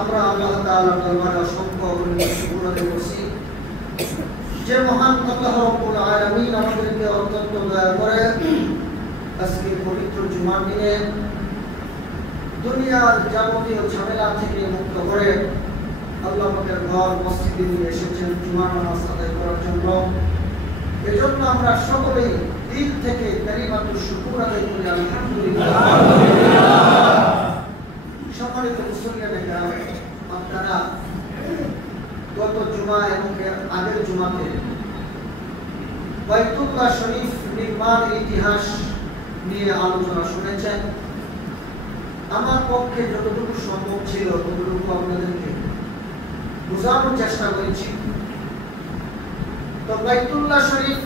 আমরা আল্লাহ তাআলার দরবারে অসংখ্য শুকর আদায় করছি যে মহান আল্লাহ রাব্বুল আলামিন আমাদেরকে অত্যন্ত দয়া করে আজকে পবিত্র জুমার দিনে দুনিয়ার যাবতীয় ঝামেলা থেকে মুক্ত করে আল্লাহ পাকের ঘর মসজিদে নিয়ে এসেছেন জুমার নামাজ আদায় করার জন্য। এজন্য আমরা সকলেই দিল থেকে কালিমাতুশ শুকর আদায় করি আলহামদুলিল্লাহ। সম্মানিত মুসলিম, আপনারা গত জুমা এবং আগের জুমাতে বাইতুল্লাহ শরীফ নির্মাণের ইতিহাস নিয়ে আলোচনা শুনেছেন। আমার পক্ষে যতটুকু সম্ভব ছিল ততটুকু আপনাদেরকে বোঝানোর চেষ্টা করেছি। তো বাইতুল্লাহ শরীফ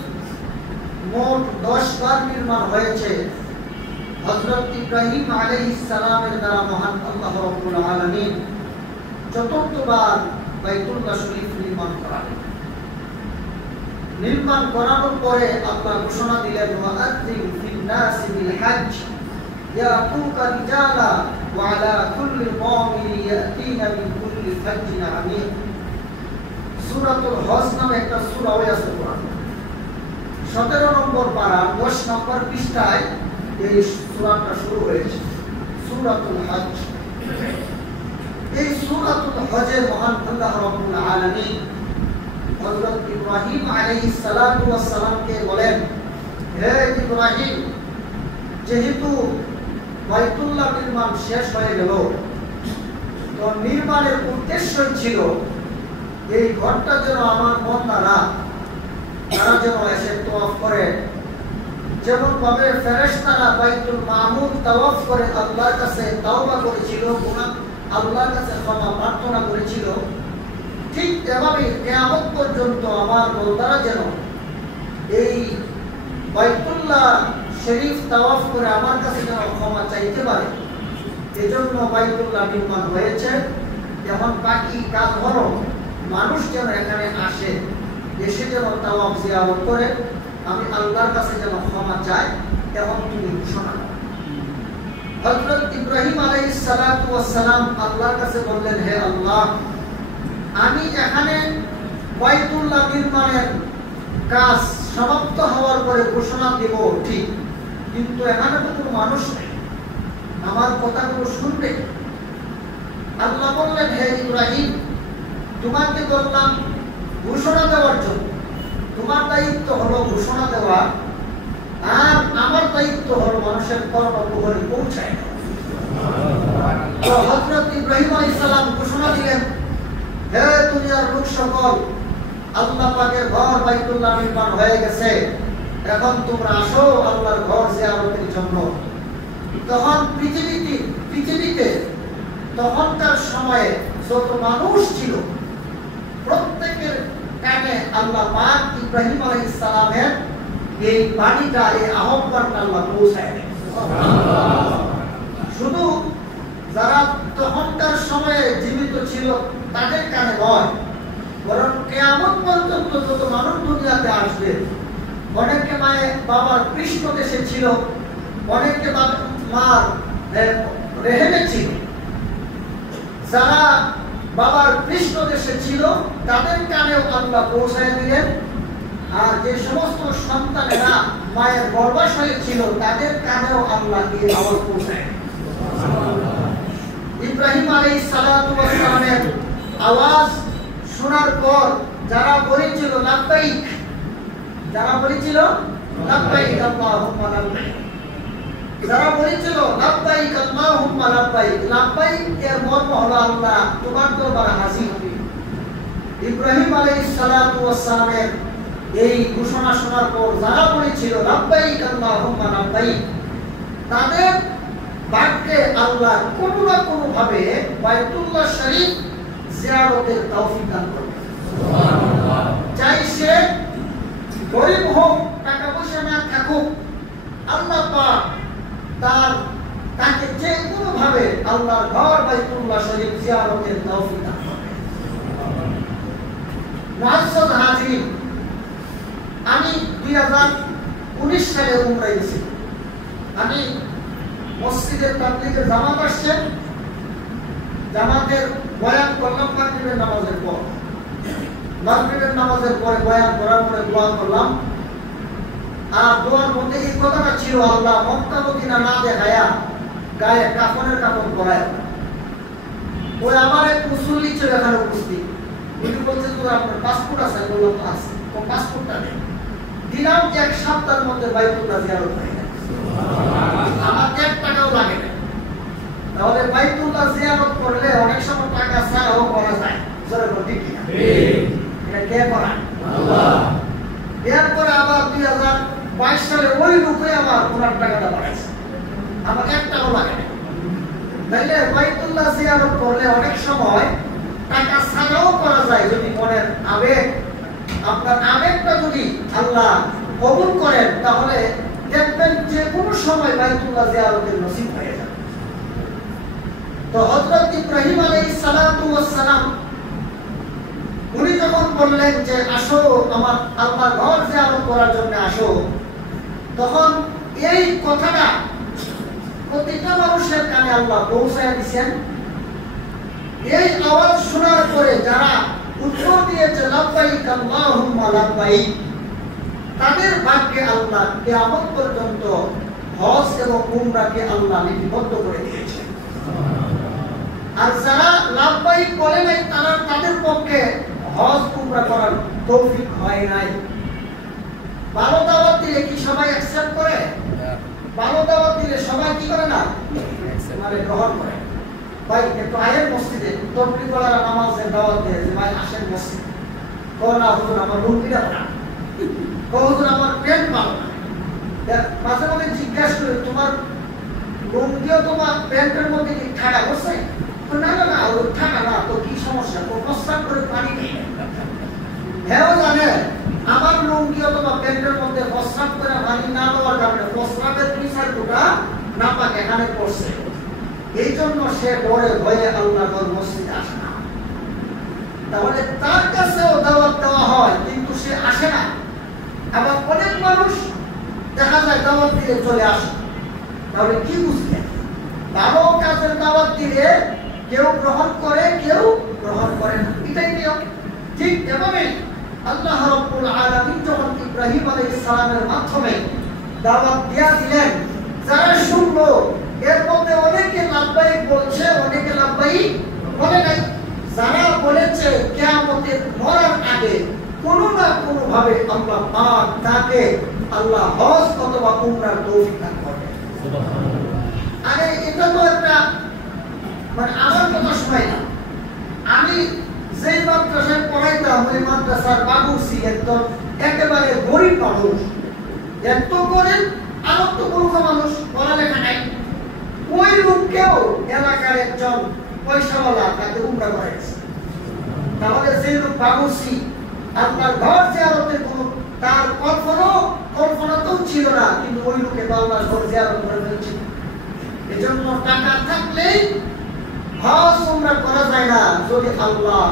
মোট 10 বার নির্মাণ হয়েছে হযরত ইব্রাহিম আলাইহিস সালামের দ্বারা মহান আল্লাহ রাব্বুল আলামিন চতুর্থবার বাইতুল্লাহ শরীফ নির্মাণ করানোর পরে আল্লাহ ঘোষণা দিলেন ওয়াআযিন ফিন নাসি বিল হজ্জ ইয়াতুকা রিজালা ওয়া আলা কুল্লি মুমিনিন ইয়াতিনা মিন কুল্লি ফাজ্জিন আমিক। সূরাতুল হজ নামে একটা সূরা আছে কোরআনে, 17 নম্বর পারা 10 নম্বর পৃষ্ঠায় এই সূরাটা শুরু হয়েছে, সূরাতুল হজ। এই সূরাতুল হজে মহান আল্লাহ রাব্বুল আলামিন হযরত ইব্রাহিম আলাইহিস সালাতু ওয়াস সালামকে বলেন, হে ইব্রাহিম, যেহেতু বাইতুল্লাহ নির্মাণ শেষ হয়ে গেল, তো নির্মাণের উদ্দেশ্য ছিল এই ঘরটা যেন আমার বান্দারা তারা যেন এসে তওয়াফ করে, যেমন ভাবে ফেরেশতারা বাইতুল মামুর তওয়াফ করে আল্লাহর কাছে তাওবা করেছিল, আল্লাহর কাছে ক্ষমা প্রার্থনা করেছিল, ঠিক এভাবে কিয়ামত পর্যন্ত আমার বান্দারা যেন এই বাইতুল্লাহ শরীফ তাওয়াফ করে আমার কাছে যেন ক্ষমা চাইতে পারে, এজন্য বাইতুল্লাহ নির্মাণ হয়েছে। এখন বাকি কাজ হলো মানুষ যেন এখানে আসে, এসে যেন তাওয়াফ জিয়ারত করে আমি আল্লাহর কাছে যেন ক্ষমা চাই, এখন তুমি ঘোষণা করো। হযরত ইব্রাহিম আলাইহিস সালাতু ওয়াস সালাম আল্লাহর কাছে বললেন, হে আল্লাহ, আমি এখানে বাইতুল্লাহ নির্মাণের কাজ সমাপ্ত হওয়ার পরে ঘোষণা দেব ঠিক, কিন্তু এখানে তো কোনো মানুষ নেই, আমার কথাগুলো শুনবে। আল্লাহ বললেন, হে ইব্রাহিম, তোমাকে বললাম ঘোষণা দেওয়ার জন্য, তোমার দায়িত্ব হলো ঘোষণা দেওয়া, আর আমার দায়িত্ব হলো মানুষের কর্মকুহরে পৌঁছায়। তো হযরত ইব্রাহিম আলাইহিস সালাম ঘোষণা দিলেন, হে দুনিয়ার লোক সকল, আল্লাহ পাকের ঘর বাইতুল্লাহ নির্মাণ হয়ে গেছে, এখন তোমরা আসো আল্লাহর ঘর জিয়ারতের জন্য। তখন পৃথিবীতে তখনকার সময়ে যত মানুষ ছিল প্রত্যেকের কানে আল্লাহ পাক ইব্রাহিম আলাইহিস সালামের এই বাণীটা, এই আহ্বানটা আল্লাহ পৌঁছায় দেন। শুধু যারা তখনকার সময়ে জীবিত ছিল তাদের কানে নয়, বরং কিয়ামত পর্যন্ত যত মানুষ দুনিয়াতে আসবে, অনেকে মায়ের বাবার পৃষ্ঠদেশে ছিল, অনেকে মার রেহেমে ছিল, যারা বাবার পৃষ্ঠদেশে ছিল তাদের কানেও আল্লাহ পৌঁছায় দিলেন, আর যে সমস্ত সন্তানেরা মায়ের গর্ভাশয়ে ছিল তাদের কানেও আল্লাহ এই আওয়াজ পৌঁছায়। ইব্রাহিম আলাইহিস সালাতু ওয়াস সালামের আওয়াজ শোনার পর যারা বলেছিল লাব্বাইক, যারা বলেছিল লাব্বাইক আল্লাহুম্মা লাব্বাইক, যারা বলেছিল লাব্বাইক আল্লাহুম্মা লাব্বাইক, লাব্বাইক এর মর্ম হলো আল্লাহ তোমার দরবারে হাজির। ইব্রাহিম আলাইহিস সালাতু ওয়াস সালামের এই ঘোষণা শোনার পর যারা বলেছিল লাব্বাইক আল্লাহুম্মা লাব্বাইক, তাদের বাক্যে আল্লাহ কোনো না কোনো ভাবে বাইতুল্লাহ শরীফ জিয়ারতের তৌফিক দান করবেন। সুবহানাল্লাহ। চাই সে গরিব হোক, টাকা পয়সা না থাকুক, আল্লাহ পাক তাকে যে কোনো ভাবে আল্লাহর ঘর বাইতুল্লাহ শরীফ জিয়ারতের তৌফিক দান করবেন। মুআজ্জাজ হাজিরিন, আমি 2019 সালে উমরায় গেছি। আমি মসজিদের তাবলীগের জামাত আসছে, জামাতের বয়ান করলাম মাগরিবের নামাজের পর। মাগরিবের নামাজের পরে বয়ান করার পরে দোয়া করলাম। আর দোয়ার মধ্যে এই কথাটা ছিল, আল্লাহ মক্কা মদিনা না দেখায়া গায়ে কাফনের কাপড় পরায়। ওই আমার এক মুসল্লি ছিল এখানে উপস্থিত। উনি বলছে তোর আপনার পাসপোর্ট আছে? বললাম আছে। ও পাসপোর্টটা নেই। দিলাম, এক সপ্তাহের মধ্যে বাইতুল্লাহ জিয়ারত হয়ে গেল। আমার 1 টাকাও লাগে না। তাহলে বাইতুল্লাহ জিয়ারত করলে অনেক সময় টাকা ছাড়াও করা যায়। জোরে বল ঠিক কিনা? এটা কে করায়? আল্লাহ। এরপরে আবার 2022 সালে ওই লোকে আবার 15 টাকাটা বাড়াইছে। আমার 1 টাকাও লাগে না। তাইলে বাইতুল্লাহ জিয়ারত করলে অনেক সময় টাকা ছাড়াও করা যায় যদি মনের আবেগ, আপনার আবেগটা যদি আল্লাহ কবুল করেন, তাহলে দেখবেন যে কোনো সময় বাইতুল্লাহ জিয়ারতের নসিব হয়ে যাবে। তো হযরত ইব্রাহিম আলাইহিস সালাতু ওয়াস সালাম উনি যখন বললেন যে আসো আমার আল্লাহর ঘর জিয়ারত করার জন্য আসো, তখন এই কথাটা প্রতিটা মানুষের কানে আল্লাহ পৌঁছায় দিয়েছেন। এই আওয়াজ শোনার পরে যারা উত্তর দিয়েছে লাব্বাইক আল্লাহুম্মা লাব্বাইক, তাদের ভাগ্যে আল্লাহ কিয়ামত পর্যন্ত হজ এবং উমরাকে আল্লাহ লিপিবদ্ধ করে দিয়েছেন। আর যারা লাব্বাইক বলে নাই, তাদের পক্ষে হজ উমরা করার তৌফিক হয় নাই। ভালো দাওয়াত দিলে কি সবাই অ্যাকসেপ্ট করে? ভালো দাওয়াত দিলে সবাই কি করে না? মানে গ্রহণ করে। ভাই একটু আয়ের মসজিদে তকবীর বলার নামাজের দাওয়াত দেয় যে ভাই আসেন মসজিদে। কোন না হুজুর আমার লুঙ্গিটা পরা, কোন হুজুর আমার প্যান্ট ভালো না। মাঝে মাঝে জিজ্ঞাসা করে তোমার লুঙ্গিও তোমার প্যান্টের মধ্যে কি ঠাড়া করছে? না না না, ওই ঠাড়া না তো কি সমস্যা? প্রস্রাব করে পানি নেই। হ্যাঁ জানে আমার লুঙ্গি অথবা প্যান্টের মধ্যে প্রস্রাব করে পানি না দেওয়ার কারণে প্রস্রাবের বিষয়টা না পাক এখানে পড়ছে। এই জন্য সে ডরে ভয়ে আল্লাহর মসজিদে আসে না। তাহলে তার কাছেও দাওয়াত দেওয়া হয় কিন্তু সে আসে না। আবার অনেক মানুষ দেখা যায় দাওয়াত দিলে চলে আসে। তাহলে কি বুঝলেন? ভালো কাজের দাওয়াত দিলে কেউ গ্রহণ করে, কেউ গ্রহণ করে না। এটাই নিয়ম। ঠিক এভাবেই আল্লাহ রাব্বুল আলামিন যখন ইব্রাহিম আলাইহিস সালামের মাধ্যমে দাওয়াত দিয়া দিলেন, যারা শুনলো এর মধ্যে অনেকে লাব্বাইক বলছে, অনেকে লাব্বাইক বলে নাই। যারা বলেছে কিয়ামতের মরার আগে কোনো না কোনো ভাবে আল্লাহ পাক তাকে আল্লাহ হজ অথবা উমরার তৌফিক দান করবে। আরে এটা তো একটা মানে আমার কথা শোনাই না। আমি যেই মাদ্রাসায় পড়াইতাম ওই মাদ্রাসার বাবুর্চি একদম একেবারে গরিব মানুষ, এত গরিব আর তো মূর্খ মানুষ, পড়ালেখা নাই। ওই লোককেও এলাকার একজন পয়সাওয়ালা তাকে উমরা করেছে। তাহলে সেই লোক বাবুর্চি আপনার ঘর জিয়ারতের কোন তার কল্পনাতেও ছিল না, কিন্তু ওই লোকে আল্লাহর ঘর জিয়ারত করে ফেলছে। এজন্য টাকা থাকলেই হজ উমরা করা যায় না যদি আল্লাহ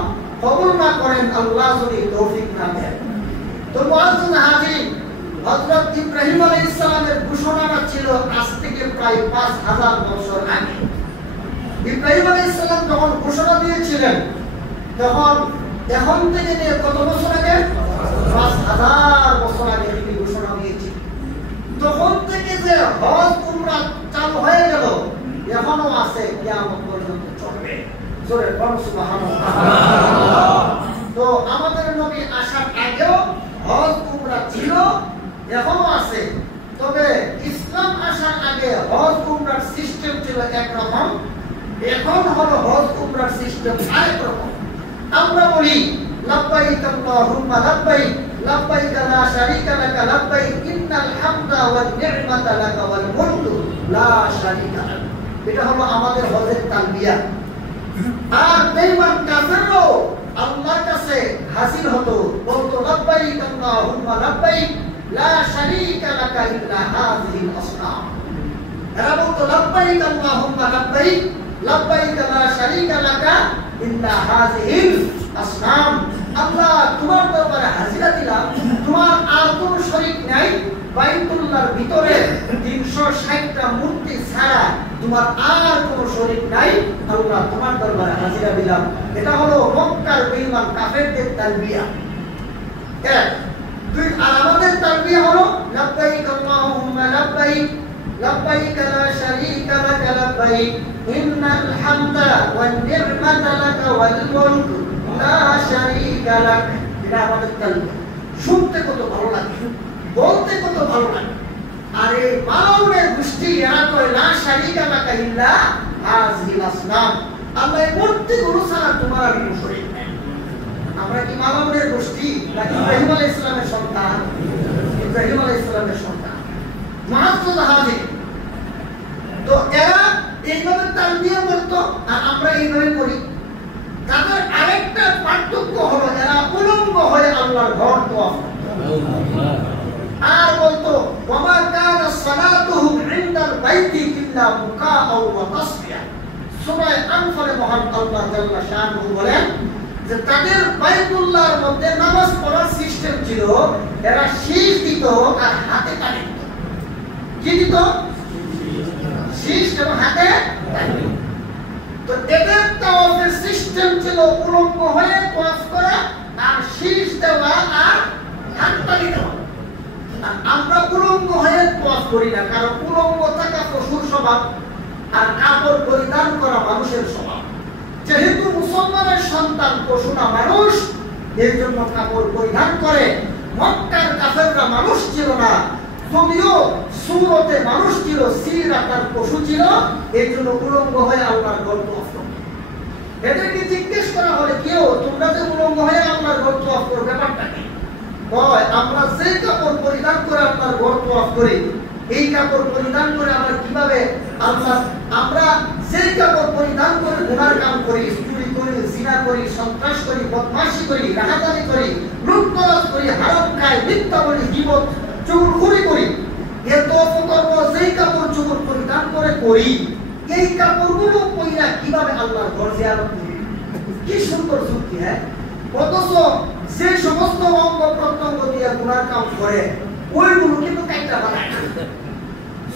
কবুল না করেন, আল্লাহ যদি তৌফিক না দেন। তো মুআজ্জিন হাজির, হযরত ইব্রাহিম আলাইহিস সালামের ঘোষণাটা ছিল আজ থেকে প্রায় 5000 বছর আগে। ইব্রাহিম আলাইহিস সালাম যখন ঘোষণা দিয়েছিলেন তখন এখন থেকে নিয়ে কত বছর আগে? 5000 বছর আগে তিনি ঘোষণা দিয়েছিলেন। তখন থেকে যে হজ উমরা চালু হয়ে গেল, এখনো আছে, কিয়ামত পর্যন্ত চলবে। জোরে বলো সুবহানাল্লাহ। তো আমাদের নবী আসার আগেও হজ উমরা ছিল, এখনো আছে। তবে ইসলাম আসার আগে হজ উমরার সিস্টেম ছিল একরকম, এখন হলো হজ উমরার সিস্টেম আরেক রকম। আমরা বলি লাব্বাইক আল্লাহুম্মা লাব্বাইক, লাব্বাইক লা শারীকা লাকা লাব্বাইক, ইন্নাল হামদা ওয়ান নি'মাতা লাকা ওয়াল মুলকু লা শারীকা লাক। এটা হলো আমাদের হজের তালবিয়া। আর বেঈমান কাফেরও আল্লাহর কাছে হাজির হতো, বলতো লাব্বাইক আল্লাহুম্মা লাব্বাইক, লা শারীকা লাকা ইল্লা হাযিহিল আসনাম। এরা বলতো লাব্বাইক আল্লাহুম্মা লাব্বাইক, লাব্বাইক লা শারীকা লাকা ইল্লা হাযিহিল আসনাম। আল্লাহ তোমার দরবারে হাজিরা দিলাম, তোমার আর কোনো শরীক নাই, বাইতুল্লাহর ভিতরে 360টা মূর্তি ছাড়া তোমার আর কোনো শরীক নাই, আল্লাহ তোমার দরবারে হাজিরা দিলাম। এটা হলো মক্কার বেঈমান কাফেরদের তালবিয়া। এক দুই, আর আমাদের তালবিয়া হলো লাব্বাইক আল্লাহুম্মা লাব্বাইক লাব্বাইক লা শারীকা লাক লাব্বাইক ইন্নাল হামদা ওয়ান নি'মাতা লাকা ওয়াল মুলক লা শারীকা লাক। এটা আমাদের তালবিয়া। শুনতে কত ভালো লাগে, বলতে কত ভালো লাগে। আর এই মানবের গোষ্ঠী এরা কয় লা শারীকা লাকা ইল্লা হাযিহিল আসনাম, আল্লাহ এই মূর্তিগুলো ছাড়া তোমার আর কোনো শরীক নেই। আমরা কি মানবের গোষ্ঠী নাকি ইব্রাহিম আলাইহিস সালামের সন্তান? ইব্রাহিম আলাইহিস সালামের সন্তান। মুআজ্জাজ হাজির। তো এরা এইভাবে তালবিয়া বলতো আর আমরা এইভাবে করি। তাদের আরেকটা পার্থক্য হলো এরা উলঙ্গ হয়ে আল্লাহর ঘর তওয়াফ করতো আর বলতো ওয়া কানা সালাতুহুম ইনদাল বাইতি ইল্লা মুকাআ ওয়া তাসবিয়া। সূরা আনফালে মহান আল্লাহ জাল্লা শানুহু বলেন যে তাদের বাইতুল্লাহর মধ্যে নামাজ পড়ার সিস্টেম ছিল, এরা শীষ দিত আর হাতে তালি দিত। কি দিত? শীষ এবং হাতে তালি। তো এদের তাওয়াফের সিস্টেম ছিল উলঙ্গ হয়ে তাওয়াফ করা আর শীষ দেওয়া আর হাত তালি দেওয়া। আর আমরা উলঙ্গ হয়ে তাওয়াফ করি না, কারণ উলঙ্গ থাকা পশুর স্বভাব আর কাপড় পরিধান করা মানুষের স্বভাব। যেহেতু মুসলমানের সন্তান পশু না মানুষ, এর জন্য কাপড় পরিধান করে। মক্কার কাফেররা মানুষ ছিল না, যদিও সূরতে মানুষ ছিল, সিরাতার পশু ছিল, এর জন্য উলঙ্গ হয়ে আল্লাহর ঘর তওয়াফ করত। এদেরকে জিজ্ঞেস করা হলে কেউ তোমরা যে উলঙ্গ হয়ে আল্লাহর ঘর তওয়াফ করো ব্যাপারটা কি? কয় আমরা যে কাপড় পরিধান করে আল্লাহর ঘর তওয়াফ করি, এই কাপড় পরিধান করে আমরা কিভাবে আল্লাহ, আমরা যে কাপড় পরিধান করে গুনার কাম করি, চুরি করি, জিনা করি, সন্ত্রাস করি, বদমাশি করি, রাহাজানি করি, লুটতরাজ করি, হারাম খাই, মিথ্যা বলি, গীবত, চুগলখড়ি করি, এর তওয়াফ করব যেই কাপড় চুগল পরিধান করে করি, এই কাপড়গুলো পরিরা কিভাবে আল্লাহর ঘর জিয়ারত করি? কি সুন্দর যুক্তি! হ্যাঁ, অথচ যে সমস্ত অঙ্গ প্রত্যঙ্গ দিয়ে গুনার কাম করে ওইগুলো কিন্তু কাইটা বানায় না।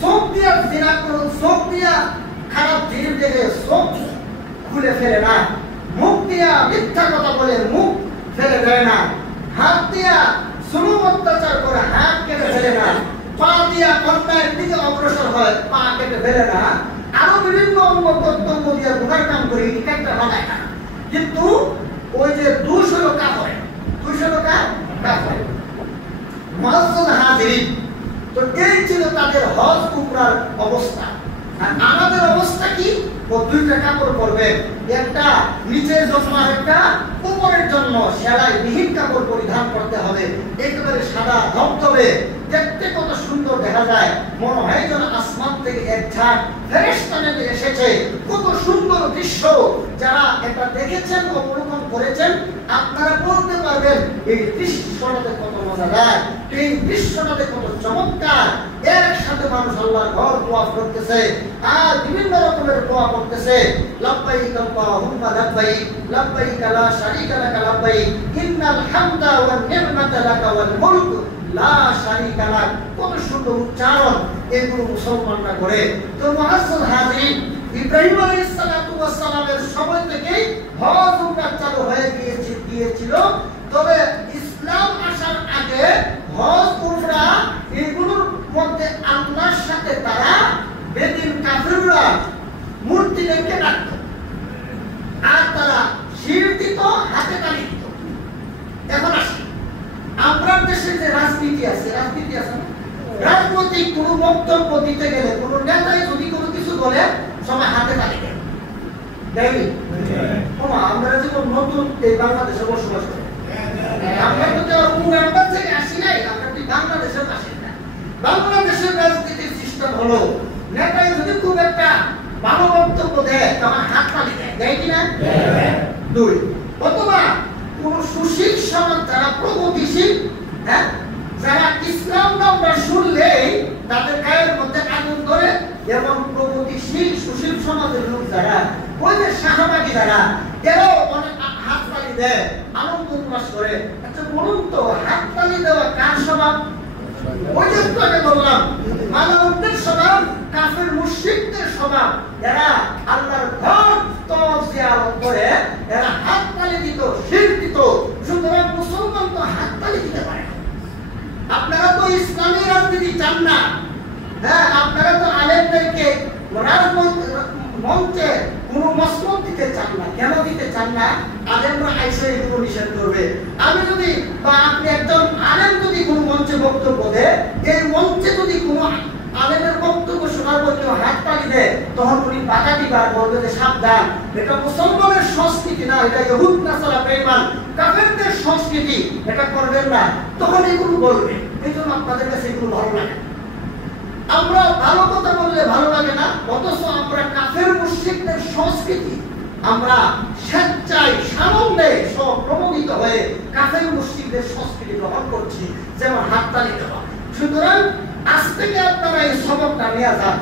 চোখ দিয়া জিনা করুন, চোখ দিয়া খারাপ জিনিস দেখে চোখ খুলে ফেলে না, মুখ দিয়া মিথ্যা কথা বলে মুখ ফেলে দেয় না, হাত দিয়া জুলুম অত্যাচার করে হাত কেটে ফেলে না, পা দিয়া অন্যায়ের দিকে অগ্রসর হয় পা কেটে ফেলে না, আরো বিভিন্ন অঙ্গ প্রত্যঙ্গ দিয়ে গুনার কাম করে এই কাইটা বানায় না। কিন্তু ওই যে 200 লোকা হয়, 200 লোকা কাফের মুআজ্জাজ হাজিরিন। তো এই ছিল তাদের হজ উমরার অবস্থা। আর আমাদের অবস্থা কি? ও দুইটা কাপড় পরবে, একটা নিচের জন্য আর একটা উপরের জন্য সেলাই বিহীন কাপড় পরিধান করতে হবে, একেবারে সাদা ধবধবে, দেখতে কত সুন্দর দেখা যায়, মনে হয় যেন আসমান থেকে এক ঝাঁক ফেরেশতা নেমে এসেছে। কত সুন্দর দৃশ্য! যারা এটা দেখেছেন, অবলোকন করেছেন, আপনারা বলতে পারবেন এই দৃশ্যটাতে কত মজাদার, এই দৃশ্যটাতে কত চমৎকার। একসাথে মানুষ আল্লাহর ঘর তওয়াফ করতেছে আর বিভিন্ন রকমের দোয়া করতেছে। লাব্বাইক আল্লাহুম্মা লাব্বাইক লাব্বাইক লা শারীকা লাক লাব্বাইক ইন্নাল হামদা ওয়ান নি'মাতা লাকা ওয়াল মুলক লা শারীকা লাক। কত সুন্দর উচ্চারণ এগুলো মুসলমানরা করে। তো মুআজ্জাজ হাজিরিন, ইব্রাহিম আলাইহিস সালাতু ওয়াস সালামের সময় থেকেই হজ উমরা চালু হয়ে গিয়েছিল। তবে ইসলাম আসার আগে হজ উমরা এগুলোর মধ্যে আল্লাহর সাথে তারা বেদিন কাফিররা মূর্তি রেখে রাখত আর তারা শির দিত, হাতে তালি দিত। এখন আসি আমরা দেশে যে রাজনীতি আছে না, রাজনৈতিক কোনো বক্তব্য দিতে গেলে কোন নেতাই যদি কোনো কিছু বলে সবাই হাতে তালি দেয়, দেয়নি? আমরা যখন নতুন এই বাংলাদেশে বসবাস করি, আমরা তো উগান্ডা থেকে আসি নাই, আমরা কি বাংলাদেশের আসি না। বাংলাদেশের রাজনীতির সিস্টেম হলো নেতাই যদি খুব একটা ভালো বক্তব্য দেয় তখন হাত তালি দেয়, দেয় কিনা? দুই, অথবা কোন সুশীল সমাজ যারা প্রগতিশীল, হ্যাঁ, যারা ইসলাম নামটা শুনলেই তাদের গায়ের মধ্যে আগুন ধরে, এবং প্রগতিশীল সুশীল সমাজের লোক যারা, ওই যে শাহবাগী যারা, এরাও অনেক হাত তালি দেয়, আনন্দ উল্লাস করে। আচ্ছা বলুন তো, হাততালি দেওয়া কার স্বভাব? ওই যে আগে বললাম, মানবদের স্বভাব, কাফের মুশরিকদের স্বভাব। এরা আল্লাহর ঘর তওয়াফ জিয়ারত করে, এরা হাততালি দিত, শিরক দিত। সুতরাং মুসলমান তো হাততালি দিতে পারে না। আপনারা তো ইসলামী রাজনীতি চান না। হ্যাঁ, আপনারা তো আলেমদেরকে মঞ্চে কোনো মসলক দিতে চান না। কেন দিতে চান না? আলেমরা আইসে এগুলো নিষেধ করবে। আমি যদি বা আপনি একজন আলেম যদি কোনো মঞ্চে বক্তব্য দেয়, এই মঞ্চে যদি কোনো আলেমের বক্তব্য শোনার পর কেউ হাততালি দেয়, তখন উনি বাধা দিবার বলবে যে সাবধান, এটা মুসলমানের সংস্কৃতি না, এটা ইহুদ নাসারা বেঈমান কাফেরদের সংস্কৃতি, এটা করবেন না। তখন এগুলো বলবে। এই জন্য আপনাদের কাছে এগুলো ভালো লাগে। আমরা ভালো কথা বললে ভালো লাগে না, অথচ আমরা কাফের মুশরিকদের সংস্কৃতি, আমরা স্বেচ্ছায় সানন্দে সব প্রমোদিত হয়ে কাফের মুশরিকদের সংস্কৃতি গ্রহণ করছি, যেমন হাততালি দেওয়া। সুতরাং আজ থেকে আপনারা এই সবকটা নিয়ে যান।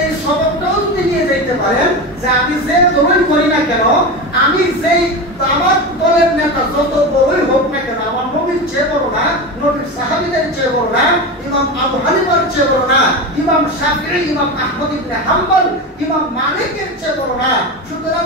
এই সবকটাও যদি নিয়ে যেতে পারেন যে আমি যে দলই করি না কেন, আমি যেই আমার দলের নেতা যত বড়ই হোক না কেন, আমার নবীর চেয়ে বড় না, নবীর সাহাবীদের চেয়ে বড় না, ইমাম আবু হানিফার চেয়ে বড় না, ইমাম শাফিঈ, ইমাম আহমদ ইবনে হাম্বল, ইমাম মালিকের চেয়ে বড় না। সুতরাং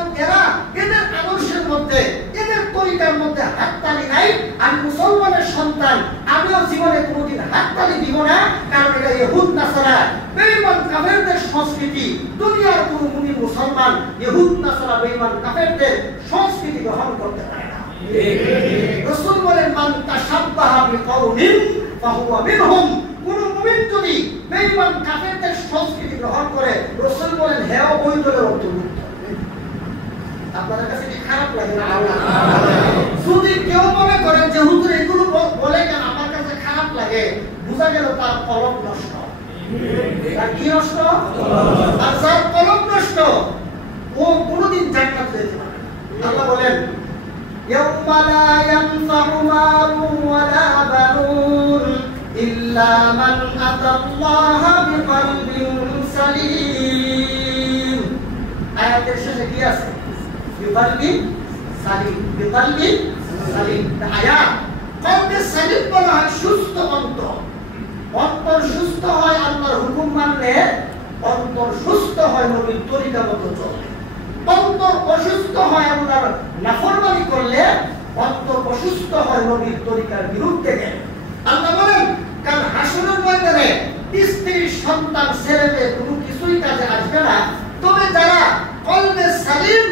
এদের আদর্শের মধ্যে, এদের তরিকার মধ্যে হাততালি নাই। আমি মুসলমানের সন্তান, আমিও জীবনে কোনোদিন হাততালি দিব না, কারণ এটা ইহুদ নাসারা বেঈমান কাফেরদের সংস্কৃতি। দুনিয়ার কোনো মুমিন মুসলমান ইহুদ নাসারা বেঈমান কাফেরদের সংস্কৃতি গ্রহণ করতে পারে না। রাসূল বলেন, মান তাশাব্বাহা বিকাউমিন ফাহুয়া মিনহুম। কোন মুমিন যদি বেঈমান কাফেরদের সংস্কৃতি গ্রহণ করে, রাসূল বলেন হেও ওই দলের অন্তর্ভুক্ত। আপনাদের কাছে কি খারাপ লাগে না? যদি কেউ মনে করেন যে হুজুর এগুলো বলে কেন আমার কাছে খারাপ লাগে, বুঝা গেল তার কলম নষ্ট। আর কি নষ্ট? আর যার কলম নষ্ট, ও কোনদিন জান্নাত যেতে পারবে না। আল্লাহ বলেন, ইয়াউমা লা ইয়ানফাউ মালুন ওয়ালা বানুন ইল্লা মান আতাল্লাহা বিকলবিন সালিম। আয়াতের শেষে কি আছে? বিকলবিন সালিম, বিকলবিন সালিম। আয়াত কলবে সালিম বলা হয় সুস্থ অন্তর। অন্তর সুস্থ হয় আল্লাহর হুকুম মানলে, অন্তর সুস্থ হয় নবীর তরিকা মতো চললে। অন্তর অসুস্থ হয় আল্লাহর নাফরমানি করলে, অন্তর অসুস্থ হয় নবীর তরিকার বিরুদ্ধে গেলে। আল্লাহ বলেন, কাল হাসরের ময়দানে স্ত্রী, সন্তান, ছেলে মেয়ে কোনো কিছুই কাজে আসবে না, তবে যারা কলবে সালিম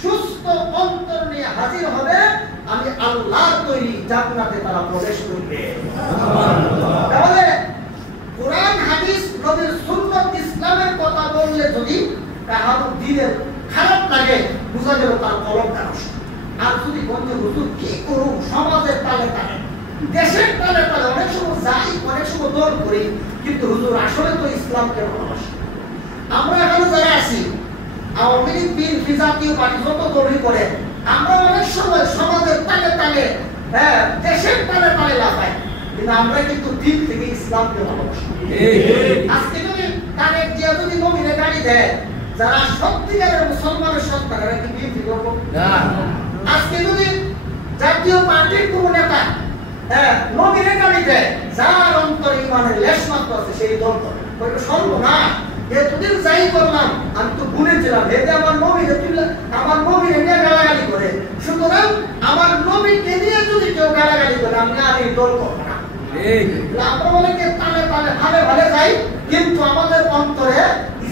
সুস্থ অন্তর নিয়ে হাজির হবে, আমি আল্লাহর তৈরি জান্নাতে তারা প্রবেশ করবে। তাহলে কোরআন, হাদিস, নবীর সুন্নাত, ইসলামের কথা বললে যদি কারো দিলের খারাপ লাগে, বুঝা গেল তার কলমটা নষ্ট। আর যদি বন্ধু হুজুর কি করুন, সমাজের তালে তালে, দেশের তালে তালে অনেক সময় যাই, অনেক সময় দৌড় করি, কিন্তু হুজুর আসলে তো ইসলামকে ভালোবাসি। আমরা এখানে যারা আছি, আওয়ামী লীগ, বিএনপি, জাতীয় পার্টি যত দলই করে, আমরা অনেক সময় সমাজের তালে তালে, হ্যাঁ দেশের তালে তালে লাফাই, কিন্তু আমরা কিন্তু দিল থেকে ইসলামকে ভালোবাসি। আজকে যদি তারেক জিয়া যদি নবীরে গাড়ি দেয়, যারা সত্যিকারের মুসলমানের সন্তান, এরা কি বিএনপি করবো না? আজকে যদি জাতীয় পার্টির কোন নেতা নবীরে গাড়ি দেয়, যার অন্তরে ইমানের লেশ মাত্র আছে, সেই দল করে সর্বনাশ। এতদিন যাই করলাম, আমি তো ভুলেছিলাম, এতে আমার নবীরে আমার নবীরে নিয়ে গালাগালি করে। সুতরাং আমার নবীকে নিয়ে যদি কেউ গালাগালি করে, আমি আর এই দল করবো না। আমরা অনেকে তালে তালে ভালে ভালে যাই, কিন্তু আমাদের অন্তরে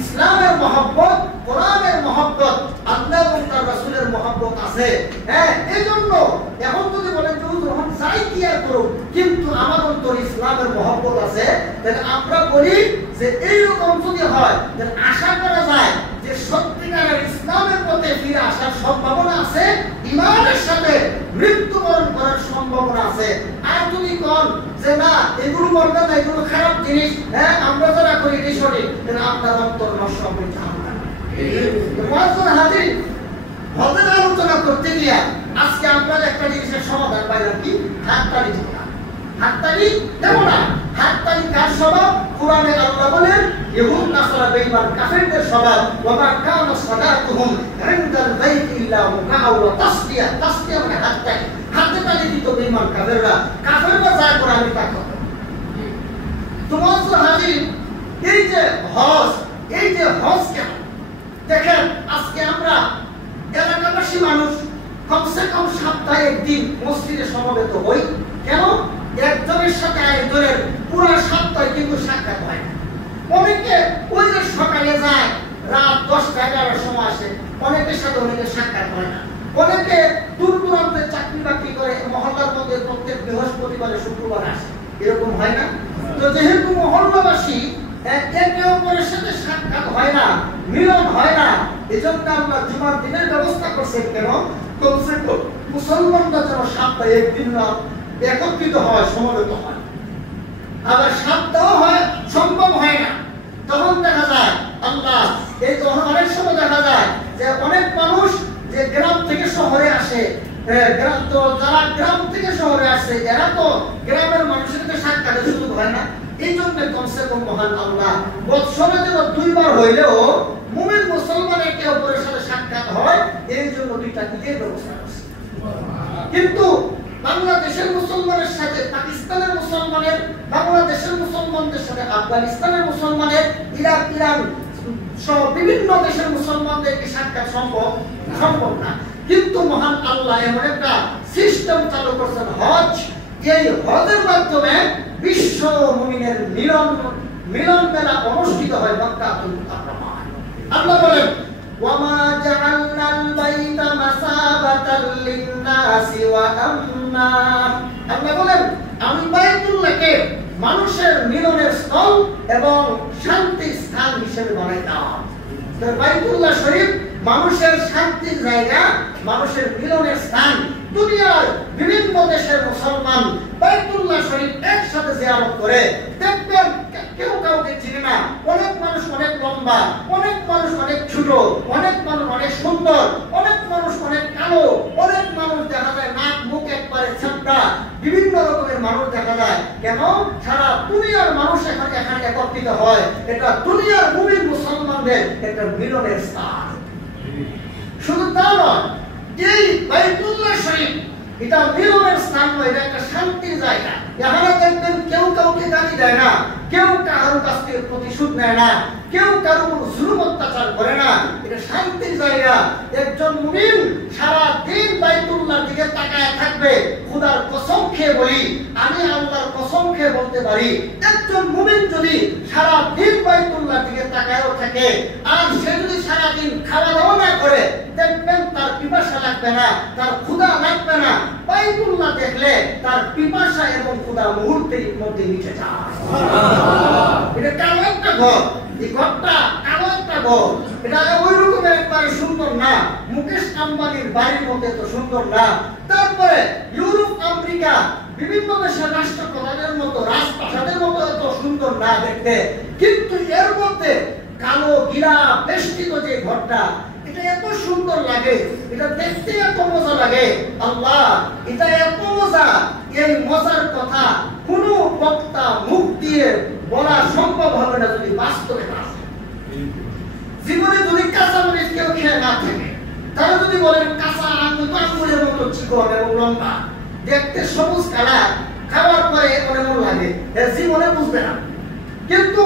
ইসলামের মহব্বত, কোরআনের মহব্বত, আল্লাহ এবং তার রাসূলের মহব্বত আছে। হ্যাঁ, এই জন্য এখন যদি বলেন যে হুজুর এখন যাই কি আর করুন, কিন্তু আমার অন্তরে ইসলামের মহব্বত আছে, তাহলে আমরা বলি যে এইরকম যদি হয়, তাহলে আশা করা যায় যে সত্যিকারের ইসলামের পথে ফিরে আসার সম্ভাবনা আছে, ঈমানের সাথে মৃত্যুবরণ করার সম্ভাবনা আছে। আর যদি কোন যে না এগুলো করবে না, এগুলো খারাপ জিনিস, হ্যাঁ আমরা যারা করি এটি সঠিক, তাহলে আপনার অন্তর নষ্ট হবে। হাজির হজের আলোচনা করতে গিয়ে আজকে আমরা একটা জিনিসের সমাধান পাইলাম কি? হাততালি দেব না। হাততালি দেব না। হাততালি কার স্বভাব? কোরআনে আল্লাহ বলেন ইহুদ নাসারা বেঈমান কাফেরদের স্বভাব। ওয়া মা কানা সালাতুহুম ইনদাল বাইত ইল্লা মুকাআ ওয়া তাসদিয়া। তাসদিয়া মানে হাততালি। হাততালি দিত বেঈমান কাফেররা। কাফেররা যা করে আমি তা করব। তোমার হাজির এই যে হজ কেন দেখেন, আজকে আমরা এলাকাবাসী মানুষ কমসে কম সপ্তাহে একদিন মসজিদে সমবেত হই। কেন? একজনের সাথে আরেকজনের পুরো সপ্তাহে কিন্তু সাক্ষাৎ হয় না। অনেকে ওই যে সকালে যায়, রাত 10-11টার সময় আসে, অনেকের সাথে অনেকের সাক্ষাৎ হয় না। অনেকে দূর দূরান্তে চাকরি বাকরি করে, মহল্লার মধ্যে প্রত্যেক বৃহস্পতিবারে শুক্রবার আসে, এরকম হয় না? তো যেহেতু মহল্লাবাসী একে অপরের সাথে সাক্ষাৎ হয় না, মিলন হয় না, এজন্য আমরা জুমার দিনের ব্যবস্থা করছি। কেন? কমসে কম মুসলমানরা যেন সপ্তাহে একদিন একত্রিত হয়, সমবেত হয়। আবার সপ্তাহ হয় সম্ভব হয় না, তখন দেখা যায় আল্লাহ এই অনেক সময় দেখা যায় যে অনেক মানুষ যে গ্রাম থেকে শহরে আসে, যারা গ্রাম থেকে শহরে আসে এরা তো গ্রামের মানুষের সাথে সাক্ষাতের সুযোগ হয় না। এই জন্য কমসে কম মহান আল্লাহ বৎসরে যেন 2 বার হইলেও মুমিন মুসলমান একে অপরের সাথে সাক্ষাৎ হয়, এই জন্য 2টা ঈদের ব্যবস্থা করছে। কিন্তু বাংলাদেশের মুসলমানের সাথে পাকিস্তানের মুসলমানের, বাংলাদেশের মুসলমানদের সাথে আফগানিস্তানের মুসলমানের, ইরাক, ইরান সহ বিভিন্ন দেশের মুসলমানদের কি সাক্ষাৎ সম্ভব না। কিন্তু মহান আল্লাহ এমন একটা সিস্টেম চালু করছেন হজ। এই হজের মাধ্যমে বিশ্ব মুমিনের মিলন মেলা অনুষ্ঠিত হয় মক্কাতুল মুকাররমায়। আল্লাহ বলেন ওয়ামা জাআলনাল বাইতা মাসাবাতাল লিন-নাসি ওয়া আমনা। আল্লাহ বলেন আমি বাইতুল্লাহকে মানুষের মিলনের স্থল এবং শান্তির স্থান হিসেবে বানাইলাম। তো বাইতুল্লাহ শরীফ মানুষের শান্তির জায়গা, মানুষের মিলনের স্থান। দুনিয়ার বিভিন্ন দেশের মুসলমান বাইতুল্লাহ শরীফ একসাথে জিয়ারত করে, দেখবেন কেউ কাউকে চিনে না। অনেক মানুষ অনেক লম্বা, অনেক মানুষ অনেক ছোট, অনেক মানুষ অনেক সুন্দর, অনেক মানুষ অনেক কালো, অনেক মানুষ দেখা যায় নাক মুখ একবারে ছেঁড়া, বিভিন্ন রকমের মানুষ দেখা যায়। কেন? সারা দুনিয়ার মানুষ এখানে একত্রিত হয়। এটা দুনিয়ার মুমিন মুসলমানদের একটা মিলনের স্থান। শুধু তা নয়, এই বাইতুল্লাহ শরীফ এটা মিলনের স্থান নয়, এটা একটা শান্তির জায়গা। এখানে দেখবেন কেউ কাউকে গালি দেয় না, কেউ কারোর কাছ থেকে প্রতিশোধ নেয় না, কেউ কারোর উপর জুলুম অত্যাচার করে না। এটা শান্তির জায়গা। একজন মুমিন সারা দিন বাইতুল্লাহর দিকে তাকায় থাকবে। খোদার কসম খেয়ে বলি, আমি আল্লাহর কসম খেয়ে বলতে পারি, একজন মুমিন যদি সারা দিন বাইতুল্লাহর দিকে তাকায়ও থাকে আর সে যদি সারা দিন খাওয়া দাওয়া না করে, দেখবেন তার পিপাসা লাগবে না, তার ক্ষুধা লাগবে না। বাইতুল্লাহ দেখলে তার পিপাসা এবং ক্ষুধা মুহূর্তের মধ্যে মিটে যায়। এটা কালো একটা ঘর, এই ঘরটা কালো একটা ঘর। এটা ওই রকমের একবারে সুন্দর না, মুকেশ আম্বানির বাড়ির মতো এত সুন্দর না। তারপরে ইউরোপ, আমেরিকা বিভিন্ন দেশের রাষ্ট্রপ্রধানের মতো, রাজপ্রাসাদের মতো এত সুন্দর না দেখতে। কিন্তু এর মধ্যে কালো গিরা বেষ্টিত যে ঘরটা, এটা এত সুন্দর লাগে, এটা দেখতে এত মজা লাগে। আল্লাহ, এটা এত মজা, এই মজার কথা কোন বক্তা মুখ দিয়ে বলা সম্ভব হবে না যদি বাস্তবে না। জীবনে যদি কাঁচা মরিচ কেউ খেয়ে না থাকে, তারা যদি বলেন কাঁচা আঙ্গুরের মতো চিকন এবং লম্বা, দেখতে সবুজ কালার, খাওয়ার পরে এমন লাগে, এর জীবনে বুঝবে না। কিন্তু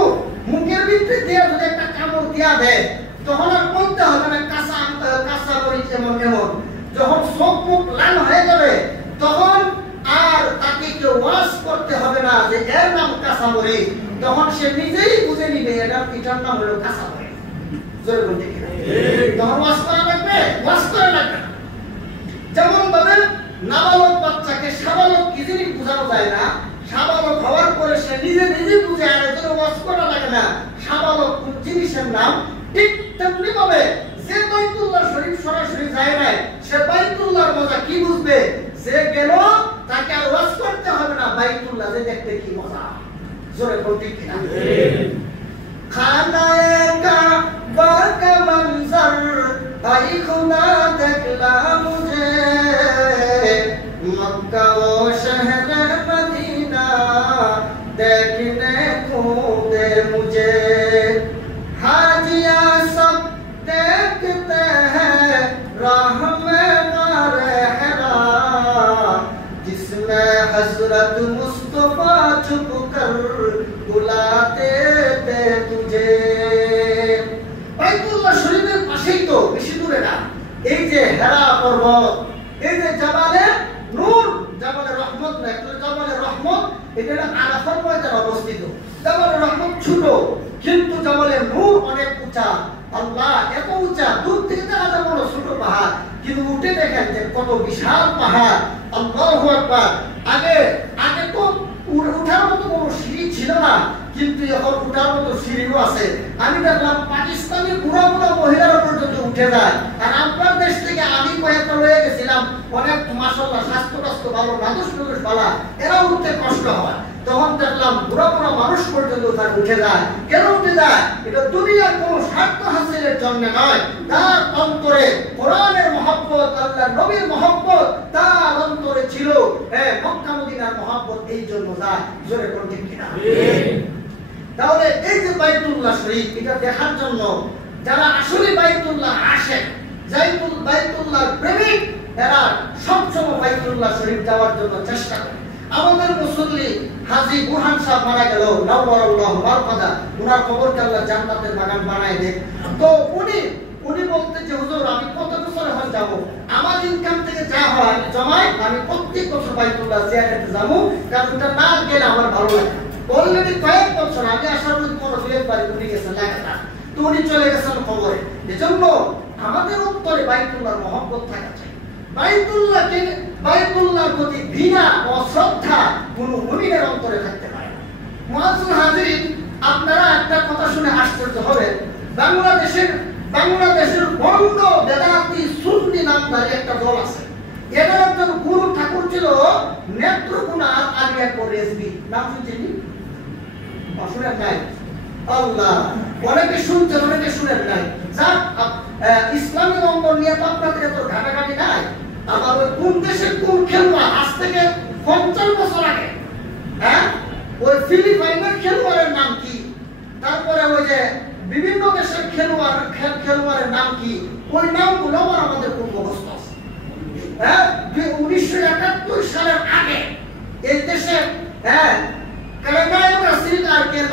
মুখের ভিতরে দিয়ে যদি একটা কামড় দিয়া দেয়, তখন আর বলতে হবে না কাঁচা মরিচ এমন এমন। যখন চোখ মুখ লাল হয়ে যাবে, তখন আর তাকে কেউ ওয়াশ করতে হবে না যে এর নাম কাঁচা মরিচ। তখন সে নিজেই বুঝে নিবে এটার নাম হলো কাঁচা মরিচ। জোরে বলতে কিনা? তখন ওয়াশ করা লাগবে? ওয়াশ করা লাগবে না। যেমন ভাবে নাবালক বাচ্চাকে সাবালক কি জিনিস বোঝানো যায় না, সাবালক হওয়ার পরে সে নিজে বুঝে আর এজন্য ওয়াশ করা লাগে না সাবালক কোন জিনিসের নাম। ঠিক তেমনি ভাবে যে বাইতুল্লাহ শরীফ সরাসরি যায় নাই, সে বাইতুল্লাহর মজা কি বুঝবে? যে গেল তাকে আর ওয়াশ করতে হবে না, বাইতুল্লাহ যে দেখতে কি মজা। জোরে বলতে কিনা? খানায়ে কাবা কা মঞ্জর আই খুদা দেখলা মুঝে, মক্কা ও শহর মদিনা দেখি हजरत मुस्तफा चुप कर बुलाते थे तुझे। বাইতুল্লাহ শরীফের পাশেই তো, বেশি দূরে না, এই যে হেরা পর্বত, এই যে জাবালে নূর, জাবালে রহমত না, জাবালে রহমত এটা আরাফার ময়দানে অবস্থিত। জাবালে রহমত ছোট, কিন্তু জাবালে নূর অনেক উঁচা। আল্লাহ এত উঁচা, দূর থেকে দেখা যায় বড় ছোট পাহাড়, কিন্তু উঠে দেখেন যে কত বিশাল পাহাড়। আল্লাহু আকবার। আগে আগে তো উঠার মতো কোনো সিঁড়ি ছিল না, কিন্তু এখন উঠার মতো সিঁড়িও আছে। আমি দেখলাম পাকিস্তানি বুড়া বুড়া মহিলারা পর্যন্ত উঠে যায়। আর আপনার দেশ থেকে আমি কয়েকটা রয়ে গেছিলাম, অনেক মাশাআল্লাহ স্বাস্থ্য ভালো, নাদুস ভালো, এরা উঠতে কষ্ট হয়। তখন দেখলাম বুড়া বুড়া মানুষ পর্যন্ত ওখানে উঠে যায়। কেন উঠে যায়? এটা দুনিয়ার কোন স্বার্থ হাসিলের জন্য নয়, তার অন্তরে কোরআনের মহব্বত, আল্লাহর নবীর মহব্বত তার অন্তরে ছিল। মক্কা মদিনার মহব্বত, এই জন্য যায়। জোরে কোন ঠিক কিনা? তাহলে এই যে বাইতুল্লাহ শরীফ, এটা দেখার জন্য যারা আসলে বাইতুল্লাহ আসে, বাইতুল্লাহ প্রেমিক, এরা সবসময় বাইতুল্লাহ শরীফ যাওয়ার জন্য চেষ্টা করে। আমাদের মুসল্লি হাজী বুরহান সাহেব মারা গেল, নাওয়ারাল্লাহু মারকাদা, ওনার কবরকে আল্লাহ জান্নাতের বাগান বানায় দেন। তো উনি বলতে যে হুজুর আমি কত বছর হজ যাব, আমার ইনকাম থেকে যা হয় আমি জমাই, আমি প্রত্যেক বছর বাইতুল্লাহ জিয়ারতে যাব, কারণ এটা না গেলে আমার ভালো লাগে। অলরেডি কয়েক বছর আমি আসার পর দুইবার উনি গেছেন লাগাতার, তো উনি চলে গেছেন কবরে। এজন্য আমাদের অন্তরে বাইতুল্লাহর মহব্বত থাকা চাই। বাইতুল্লাহর প্রতি ঘৃণা ও শ্রদ্ধা কোন মুমিনের অন্তরে থাকতে পারে। মুআজ্জিন হাজিরিন, আপনারা একটা কথা শুনে আশ্চর্য হবেন, বাংলাদেশের বঙ্গ বেদাতি সুন্নি নামধারী একটা দল আছে। এর একজন গুরু ঠাকুর ছিল নেত্রকোনা আলী আকবর রেজভী, নাম শুনছেন? শুনেন নাই? আল্লাহ, অনেকে শুনছেন, অনেকে শুনেন নাই। যাক, ইসলামী অঙ্গন নিয়ে তো আপনাদের এত ঘাটাঘাটি নাই। আবার ওই কোন দেশের কোন খেলোয়াড় আজ থেকে 50 বছর আগে, ওই ফিলিপাইনের খেলোয়াড়ের নাম কি, তারপরে ওই যে বিভিন্ন দেশের খেলোয়াড়ের নাম কি, ওই নামগুলো আমাদের খুব মুখস্থ আছে। 1971 সালের আগে এই দেশে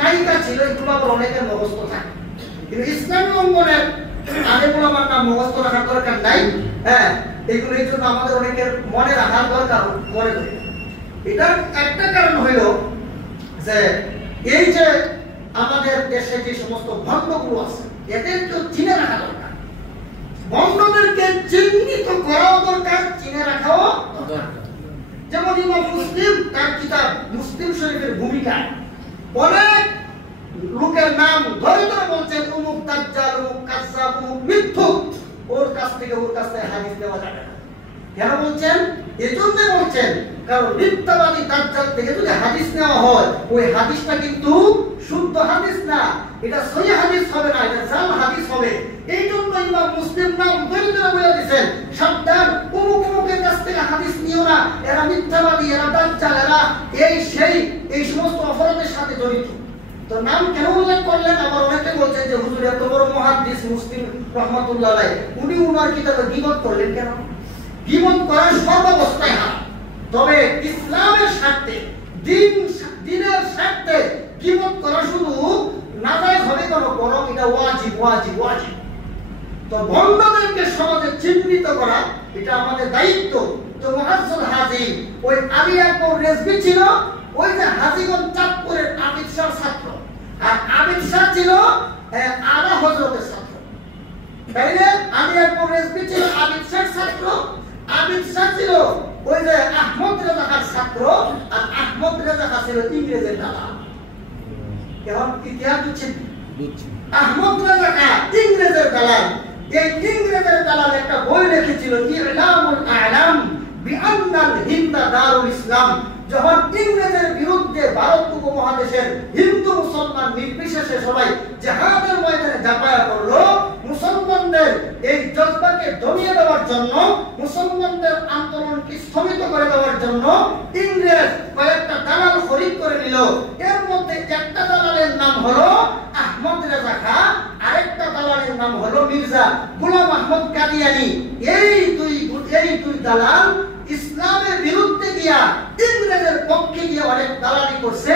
নায়িকা ছিল, এগুলো আবার অনেকের মুখস্থ থাকে। কিন্তু ইসলামী অঙ্গনের আলেমুল আমার নাম মুখস্থ রাখার দরকার নাই। এগুলো এই জন্য আমাদের অনেকের মনে রাখার দরকার মনে করি। এটার একটা কারণ হইল যে এই যে আমাদের দেশে যে সমস্ত ভণ্ডগুলো আছে, এদেরকে চিনে রাখা দরকার। ভণ্ডদেরকে চিহ্নিত করাও দরকার, চিনে রাখাও দরকার। যেমন ইমাম মুসলিম তার কিতাব মুসলিম শরীফের ভূমিকায় অনেক লোকের নাম ধরে ধরে বলছেন অমুক দাজ্জাল, অমুক কাযযাব, অমুক মিথ্যুক, ওর কাছ থেকে হাদিস দেওয়া যাবে না। কেন বলছেন? এজন্য বলছেন কারণ মিথ্যাবাদী দাজ্জাল থেকে যদি হাদিস নেওয়া হয়, ওই হাদিসটা কিন্তু শুদ্ধ হাদিস না, এটা সহিহ হাদিস হবে না, এটা জাল হাদিস হবে। এই জন্য ইমাম মুসলিম নাম ধরে ধরে বলে দিয়েছেন, সাবধান, অমুক অমুকের কাছ থেকে হাদিস নিও না, এরা মিথ্যাবাদী, এরা দাজ্জাল, এরা এই সমস্ত অপরাধের সাথে জড়িত। তো নাম কেন উল্লেখ করলেন? আবার অনেকে বলছেন যে হুজুর এত বড় মুহাদ্দিস মুসলিম রাহমাতুল্লাহ আলাইহি, উনি উনার কিতাবে গীবত করলেন কেন? গীবত করার সর্বাবস্থায় হারাম, তবে ইসলামের স্বার্থে, দ্বীনের স্বার্থে গীবত করা শুধু নাজায়েজ হবে কেন? বরং এটা ওয়াজিব। তো ভণ্ডদেরকে সমাজে চিহ্নিত করা এটা আমাদের দায়িত্ব। তো মুআজ্জিন হাজী ওই আলী আকবর রেজভী ছিল ওই যে হাজীগঞ্জ চাঁদপুরের আবিদ শাহ ছাত্র, আর আবিদ শাহ ছিল আলা হযরতের ছাত্র। তাইলে আলী আকবর রেজভী ছিল আবিদ শাহ ছাত্র, আবিদ শাহ ছিল ওই যে আহমদ রেজা খার ছাত্র, আর আহমদ রেজা খা ছিল ইংরেজের দালাল। এখন ইতিহাস বুঝছেন? আহমদ রেজা খা ইংরেজের দালাল। এই ইংরেজের দালাল একটা বই লিখেছিল, ইলামুল আ'লাম বিআন্নাল হিন্দা দারুল ইসলাম। যখন ইংরেজের বিরুদ্ধে ভারত উপমহাদেশের হিন্দু মুসলমান নির্বিশেষে সবাই জিহাদের ময়দানে ঝাঁপায়া পড়লো, মুসলমানদের এই জজবাকে দমিয়ে দেওয়ার জন্য, মুসলমানদের আন্দোলনকে স্থগিত করে দেওয়ার জন্য ইংরেজ কয়েকটা দালাল খরিদ করে নিল। এর মধ্যে একটা দালালের নাম হলো আহমদ রেজা খা, আরেকটা দালালের নাম হলো মির্জা গোলাম আহমদ কাদিয়ানি। এই এই দুই দালাল ইসলামের বিরুদ্ধে গিয়া ইংরেজের পক্ষে গিয়ে অনেক দালালি করছে।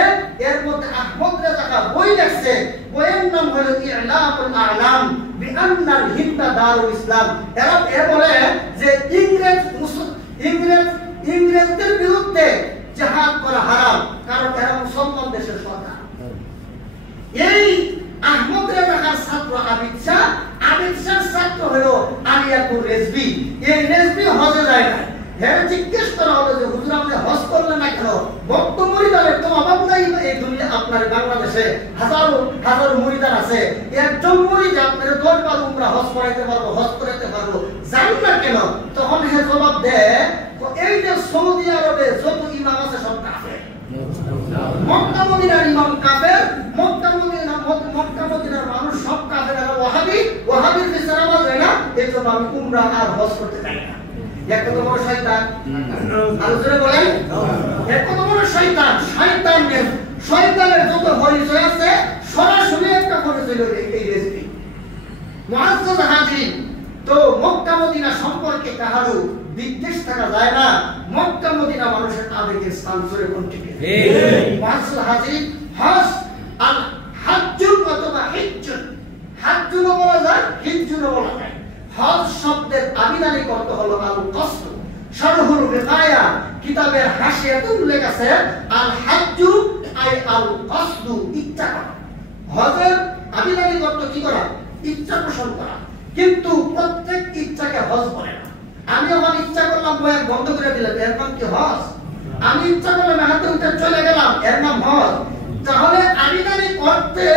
এর মধ্যে আহমদ রেজা খান বই লিখছে, বইয়ের নাম হলো ইলামুল আলাম বিআন্নাল হিন্দ দারুল ইসলাম। এরা বলে যে ইংরেজদের বিরুদ্ধে জিহাদ করা হারাম, কারণ এরা মুসলমান দেশের সরকার। এই আহমদ রেজা খান ছাত্র আবিদ শাহ ছাত্র হলো আলিয়াতুর রেজভি। এই রেজভি হজে যায় না। হ্যাঁ, জিজ্ঞেস করা হলো যে হুজুর আপনি হজ করলেন না কেন? বক্তব্য মুরিদানের তো অভাব নাই এই দুনিয়া, আপনার বাংলাদেশে হাজারো হাজারো মুরিদান আছে। একজন মুরিদ আপনার 10 বার উমরা হজ করাইতে পারবো, হজ করাইতে পারবো, জান না কেন? তখন হে জবাব দেয়, এই যে সৌদি আরবে যত ইমাম আছে সব কাফের। মক্কা মদিনার ইমাম কাফের, মক্কা মদিনার মানুষ সব কাফের। আর ওয়াহাবির বিচার আমার যায় না, এই জন্য আমি উমরা আর হজ করতে চাই না। এক কত বড় শয়তান, আলোচনা বলেন, এক কত বড় শয়তান। শয়তানের যত পরিচয় আছে সরাসরি একটা পরিচয় হলো এই রেসিপি। মুআজ্জাজ হাজির তো মক্কা মদিনা সম্পর্কে কাহারও বিদ্বেষ থাকা যায় না। মক্কা মদিনা মানুষের আবেগের স্থান জোরে কোন ঠিক? মুআজ্জাজ হাজির হজ আল হাজ্জুন অথবা হিজ্জুন, হাজ্জুন বলা যায়, হিজ্জুন বলা যায়। হজ শব্দের আবিধানিক অর্থ হলো আল কসদ। শারহুল বিকায়া কিতাবের হাশিয়াতে উল্লেখ আছে আল হাজ্জু আই আল কসদ, ইচ্ছা করা। হজের আবিধানিক অর্থ কি করা? ইচ্ছা পোষণ করা। কিন্তু প্রত্যেক ইচ্ছাকে হজ বলে না। আমি আমার ইচ্ছা করলাম বয়ান বন্ধ করে দিলাম, এর নাম কি হজ? আমি ইচ্ছা করলাম হাতে উঠে চলে গেলাম, এর নাম হজ? তাহলে আবিধানিক অর্থে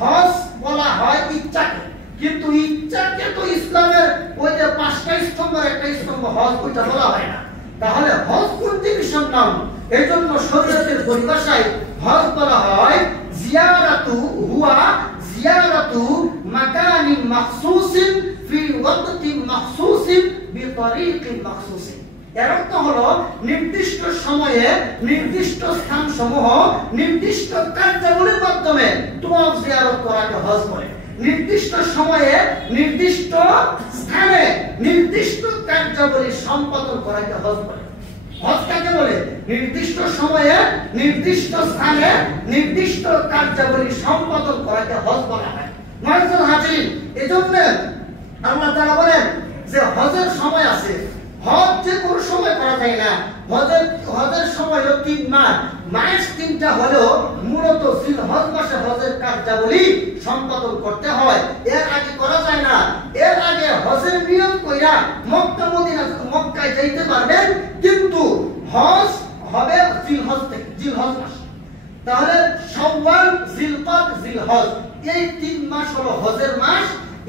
হজ বলা হয় ইচ্ছাকে, কিন্তু ইচ্ছাকে তো ইসলামের ওই যে 5টা স্তম্ভের একটা স্তম্ভ হজ, ওইটা বলা হয় না। তাহলে হজ কোন জিনিসের নাম? এই জন্য শরীয়তের পরিভাষায় হজ বলা হয় জিয়ারাতু হুয়া জিয়ারাতু মাকানিন মাখসুসিন ফি ওয়াক্তিন মাখসুসিন বিতরিকিন মাখসুসিন। এর অর্থ হলো নির্দিষ্ট সময়ে নির্দিষ্ট স্থানসমূহ নির্দিষ্ট কার্যাবলীর মাধ্যমে তোমার জিয়ারত করাকে হজ বলে। নির্দিষ্ট সময়ে নির্দিষ্ট স্থানে নির্দিষ্ট কার্যাবলী সম্পাদন করাকে হজ বলে। হজ কাকে বলে? নির্দিষ্ট সময়ে নির্দিষ্ট স্থানে নির্দিষ্ট কার্যাবলী সম্পাদন করাকে হজ বলা হয়। মুআজ্জাজ হাজির, এজন্য আল্লাহ তাআলা বলেন যে হজের সময় আছে। হজ যে কোনো সময় করা যায় না। হজের সময় হলো 3 মাস। মাস 3টা হলো মূলত জিলহজ মাসে হজের কার্যাবলী সম্পাদন করতে হয়, এর আগে করা যায় না। এর আগে হজের নিয়ত কইরা মক্কায় যাইতে পারবেন, কিন্তু হজ হবে জিলহজ থেকে, জিলহজ মাস। তাহলে শাওয়াল, জিলকদ, জিলহজ এই 3 মাস হলো হজের মাস।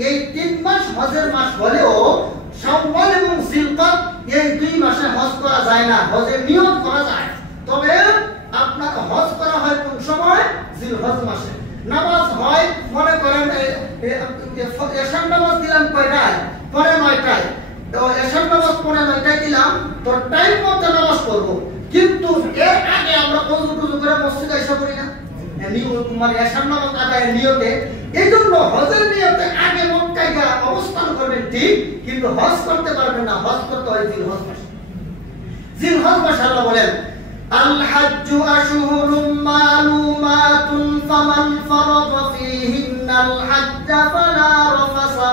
এই 3 মাস হজের মাস হলেও শাওয়াল এবং জিলকদ এই 2 মাসে হজ করা যায় না। হজের নিয়ত করা যায়, তবে আপনার হজ করা হয় কোন সময়? জিলহজ মাসে। নামাজ হয় মনে করেন এশার নামাজ দিলাম কয়টায়? পরে 9টায়। তো এশার নামাজ পরে 9টায় দিলাম, তো টাইম মতো নামাজ পড়ব। কিন্তু এর আগে আমরা ওযু করে মসজিদে এসে পড়ি না, মানে এশার নামাজ আদায়ের নিয়তে। এই জন্য হজের নিয়তে আগে মক্কায় গিয়ে অবস্থান করবেন ঠিক, কিন্তু হজ করতে পারবেন না। হজ করতে হয় জিলহজ মাসে। জিলহজ মাসে আল্লাহ বলেন আল হাজ্জু আশহুরুম মালুমাতুন ফামান ফারাদা ফীহিন্নাল হাজ্জা ফালা রাফাসা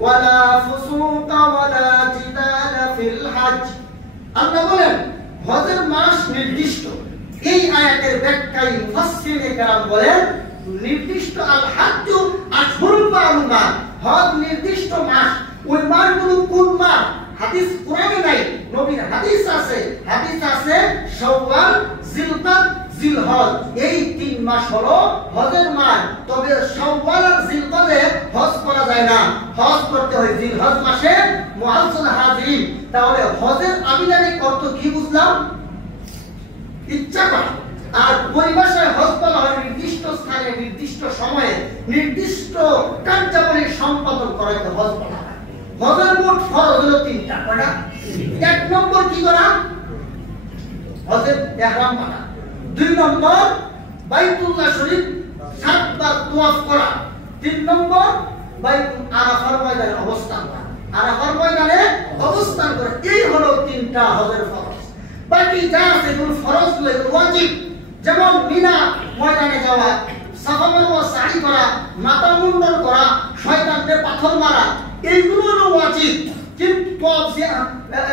ওয়ালা ফুসুকা ওয়ালা জিদালা ফিল হজ। আল্লাহ বলেন হজের মাস নির্দিষ্ট। এই আয়াতের ব্যাখ্যায় মুফাসসিরিনে কেরাম বলেন নির্দিষ্ট আল হাজ্জু আশহুরুম মালুমাত, হজ নির্দিষ্ট মাস। ওই মাসগুলো কোন মাস? হাদিস কোরআনে নাই, নবীর হাদিস আছে। হাদিস আছে শাওয়াল, জিলকদ, জিলহজ এই 3 মাস হলো হজের মাস। তবে শাওয়াল আর জিলকদে হজ করা যায় না, হজ করতে হয় জিলহজ মাসে। মুআজ্জাজ হাজির, তাহলে হজের আবিধানিক অর্থ কি বুঝলাম? ইচ্ছা করা। আর পরিভাষায় হজ বলা হয় নির্দিষ্ট স্থানে নির্দিষ্ট সময়ে নির্দিষ্ট কার্যাবলী সম্পাদন করাকে হজ বলা হয়। হজের মোট ফরজ হলো 3টা। কয়টা? 1 নম্বর কি করা? হজের ইহরাম বাঁধা। 2 নম্বর বাইতুল্লাহ শরীফ 7 বার তাওয়াফ করা। 3 নম্বর বাইতুল আরাফার ময়দানে অবস্থান করা। আরাফার ময়দানে অবস্থান করে। এই হলো তিনটা হজের ফরজ। বাকি যা আছে এগুলো ফরজ গুলো ওয়াজিব। যেমন মিনা ময়দানে যাওয়া, সাফা মারওয়া সাই করা, মাথা মুন্ডন করা, শয়তানকে পাথর মারা, এইগুলো হলো ওয়াজিব। কিন্তু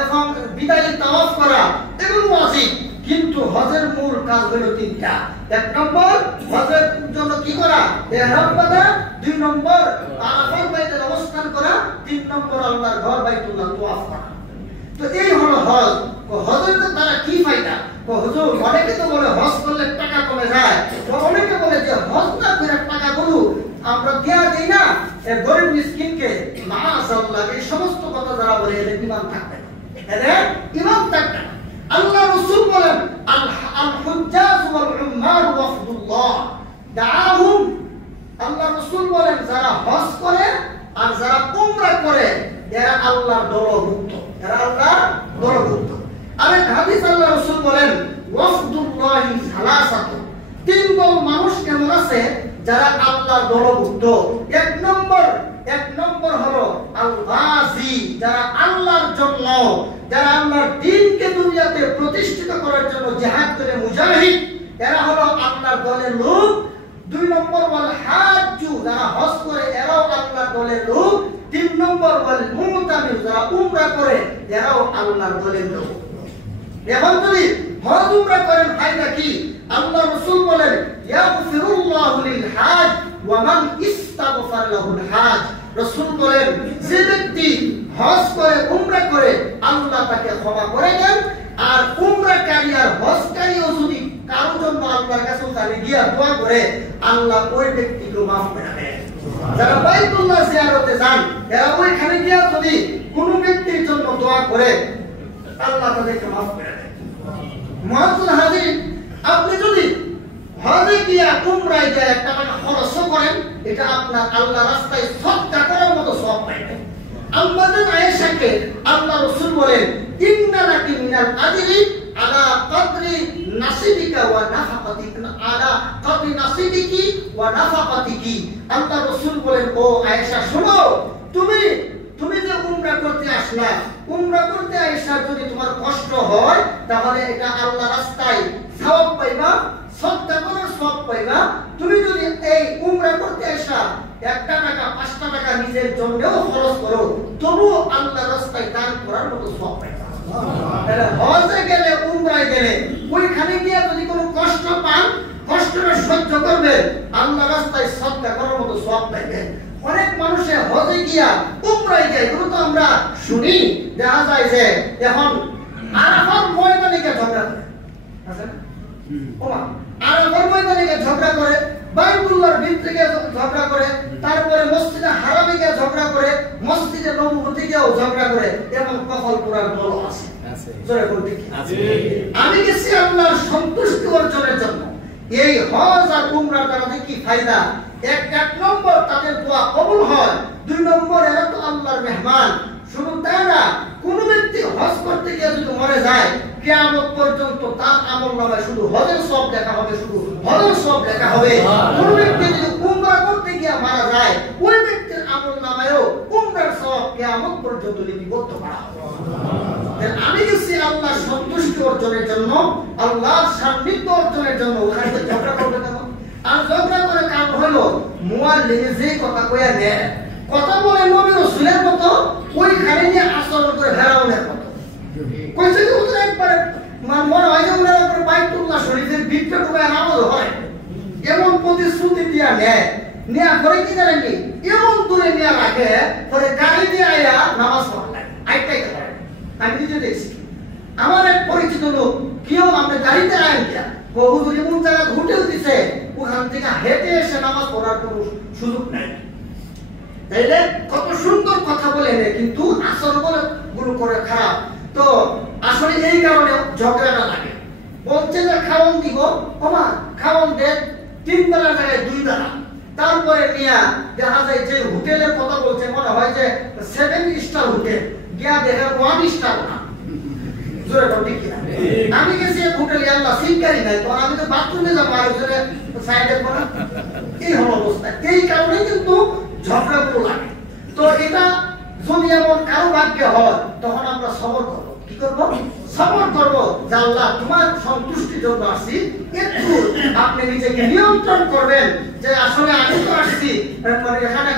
এবং বিদায়ী তাওয়াফ করা এগুলো ওয়াজিব। কিন্তু হজের মূল কাজ হলো তিনটা। এক নম্বর হজের জন্য কি করা? ইহরাম বাঁধা। দুই নম্বর আরাফার বাইতে অবস্থান করা। তিন নম্বর আল্লাহর ঘর বাইতুল্লাহ তাওয়াফ করা। তো এই হলো হজ। হজের দ্বারা কি ফায়দা? হুজুর অনেকে তো বলে হজ করলে টাকা কমে যায়, তো অনেকে বলে যে হজ না করে টাকাগুলো আমরা দেয়া দেই না গরিব মিসকিনকে। মাশাআল্লাহ, এই সমস্ত কথা যারা বলে এদের ঈমান থাকবে না, এদের ঈমান থাকবে না। আল্লাহ রাসূল বলেন আল হুজ্জাজ ওয়াল উম্মার ওয়াফদুল্লাহ দাআহুম। আল্লাহ রাসূল বলেন যারা হজ করে আর যারা উমরা করে এরা আল্লাহর দলভুক্ত, এরা আল্লাহর দলভুক্ত। আরেক হাদিস আল্লাহ রাসূল বলেন ওয়াফদুল্লাহি সালাসাতু, তিন দল মানুষ কেমন আছে যারা আল্লাহর দলভুক্ত। এক নম্বর হলো আল গাজী, যারা আল্লাহর জন্য, যারা আল্লাহর দ্বীনকে দুনিয়াতে প্রতিষ্ঠিত করার জন্য জিহাদ করে মুজাহিদ, এরা হলো আল্লাহর দলের লোক। দুই নম্বর ওয়াল হাজ্জু, যারা হজ করে এরাও আল্লাহর দলের লোক। তিন নম্বর ওয়াল মুতামির, যারা উমরা করে এরাও আল্লাহর দলের লোক। এখন যদি হজ উমরা করেন ফায়দা কি? আল্লাহ রাসূল বলেন ইয়াগফিরুল্লাহু লিল হাজ ওয়া মান ইস্তাগফার লাহুল হাজ। রাসূল বলেন যে ব্যক্তি হজ করে উমরা করে আল্লাহ তাকে ক্ষমা করে দেন। আর উমরাকারী আর হজকারীও যদি কারোর জন্য আল্লাহর কাছে তারে গিয়া দোয়া করে আল্লাহ ওই ব্যক্তিকে মাফ করে দেন। যারা বাইতুল্লাহ জিয়ারতে যান এরা ওইখানে গিয়া যদি কোনো ব্যক্তির জন্য দোয়া করে আল্লাহ তাদেরকে মাফ করে দেন। মুআজ্জিল হাজির, আপনি যদি হজে গিয়া উমরায় গিয়া একটা টাকা খরচ করেন, এটা আপনার আল্লাহর রাস্তায় সদকা করার মতো সওয়াব পাইবেন। আমাদের আয়েশাকে আল্লাহ রাসূল বলেন ইন্না লাকি মিনাল আজরি আলা কদরি নাসিবিকা ওয়া নাফাকাতিকা, আলা কদরি নাসিবিকি ওয়া নাফাকাতিকি। আল্লাহ রাসূল বলেন ও আয়েশা শোনো, তুমি যে উমরা করতে আসলা, উমরা করতে আয়েশা যদি তোমার কষ্ট হয় তাহলে এটা আল্লাহর রাস্তায় সওয়াব পাইবা, সদকা করার সওয়াব পাইবা। তুমি যদি এই উমরা করতে আসা একটা টাকা 5টা টাকা নিজের জন্যও খরচ করো তবু আল্লাহর রাস্তায় দান করার মতো সওয়াব পাইবা। তাহলে হজে গেলে উমরায় গেলে ওইখানে গিয়ে যদি কোনো কষ্ট পান, কষ্টটা সহ্য করবে, আল্লাহর রাস্তায় সদকা করার মতো সওয়াব পাইবেন। অনেক মানুষে হজে গিয়া উমরায় যায়, এগুলো তো আমরা শুনি, দেখা যায় যে এখন আরাফার ময়দানে গিয়ে ঝগড়া করে, আছে না? আরাফার ময়দানে গিয়ে ঝগড়া করে, বাইতুল্লাহর ভিতরে গিয়ে ঝগড়া করে, তারপরে মসজিদে হারামে গিয়ে ঝগড়া করে, মসজিদে নববীতে গিয়েও ঝগড়া করে, এমন কপাল পোড়ার দল আছে। জোরে বলতে কি আছে? আমি গেছি আল্লাহর সন্তুষ্টি অর্জনের জন্য। এই হজ আর উমরার দ্বারা কি ফায়দা? এক নম্বর তাদের দোয়া কবুল হয়। দুই নম্বর এরা তো আল্লাহর মেহমান। শুধু তাই না, কোন ব্যক্তি হজ করতে গিয়ে যদি মরে যায় কিয়ামত পর্যন্ত তার আমলনামায় শুধু হজের সওয়াব লেখা হবে, শুধু হজের সওয়াব লেখা হবে। কোন ব্যক্তি যদি উমরা করতে গিয়ে মারা যায় ওই ব্যক্তির আমলনামায়ও উমরার সওয়াব কিয়ামত পর্যন্ত লিপিবদ্ধ করা হবে। আমি গেছি আল্লাহর সন্তুষ্টি অর্জনের জন্য, আল্লাহর সান্নিধ্য অর্জনের জন্য। ওখানে ঝগড়া করবে কেন? আর ঝগড়া করে কারণ হলো মুআল্লিম যে কথা কইয়া দেয়, কথা বলে নবী রাসূলের মতো, ওইখানে নিয়ে আচরণ করে ফেরাউনের মতো। কইছে যে ওদের একবারে মনে হয় যে ওনার উপরে বাইতুল্লাহ শরীফের ভিতরে ঢুকে নামাজ হয়, এমন প্রতিশ্রুতি দিয়া নেয়। নেয়া করে কি জানেননি, এমন দূরে নেয়া রাখে পরে গাড়ি দিয়ে আয়া নামাজ পড়া লাগে। আইটাই করে আমি নিজে দেখছি। আমার এক পরিচিত লোক কেউ আমরা গাড়িতে আয় গিয়া হুজুর এমন জায়গা হোটেল দিছে, ওখান থেকে হেঁটে এসে নামাজ পড়ার কোনো সুযোগ নাই। তাইলে কত সুন্দর কথা বলে এনে কিন্তু আচরণ গুলো করে খারাপ। তো আসলে এই কারণে ঝগড়াটা লাগে। বলছে যে খাওয়ান দিব, ওমা খাওয়ান দেন 3 বেলার জায়গায় 2 বেলা। তারপরে নিয়া দেখা যায় যে হোটেলের কথা বলছে মনে হয় যে 7 স্টার হোটেল, গিয়া দেখে 1 স্টার না। জোরে বলতে কি না? আমি গেছি এক হোটেলে, আল্লাহ সিনকারি নাই, তো আমি তো বাথরুমে যাবো আর ওখানে সাইডে পড়া। এই হলো অবস্থা। এই কারণে কিন্তু ঝগড়াগুলো লাগে। তো এটা যদি এমন কারো ভাগ্যে হয় তখন আমরা সবর করব। কি করব? সবর করব যে আল্লাহ তোমার সন্তুষ্টির জন্য আসছি, একটু আপনি নিজেকে নিয়ন্ত্রণ করবেন যে আসলে আমি তো আসছি মানে এখানে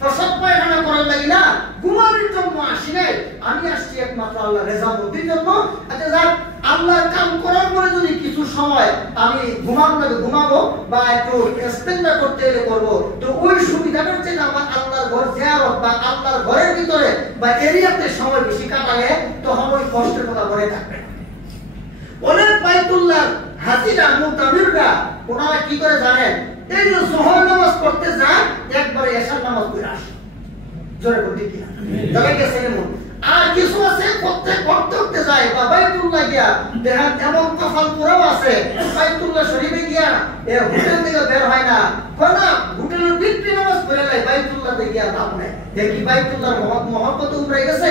প্রসব পায়খানা করার লাগি না, ঘুমানোর জন্য আসি নাই, আমি আসছি একমাত্র আল্লাহ রেজামন্দির জন্য। আচ্ছা যাক, আল্লাহর কাম করার পরে যদি কিছু সময় আমি ঘুমাবো বা একটু ইস্তেঞ্জা করতে এলে করবো, তো ওই সুবিধাটার চেয়ে আমার আল্লাহর ঘর জিয়ারত বা আল্লাহর ঘরের ভিতরে বা এরিয়াতে সময় বেশি কাটালে তখন ওই কষ্টের কথা ঘরে থাকবে। অনেক বাইতুল্লাহ হাজিরা মুতামিররা ওনারা কি করে জানেন? এই যে যোহর নামাজ পড়তে যায় একবারে এশার নামাজ পড়ে আসে। জোরে বলতে কি জায়গা গেছে এমন। আর কিছু আছে প্রত্যেক পড়তে যায় বা বাইতুল্লাহ গিয়া দেখেন এমন কপাল পুরাও আছে, বাইতুল্লাহ শরীফে গিয়া হোটেল থেকে বের হয় না, কোনা হোটেলের ভিতরে নামাজ পড়ে যায়, বাইতুল্লাহতে গিয়া লাভ নাই। দেখি বাইতুল্লাহর মহব্বত উমরাই গেছে।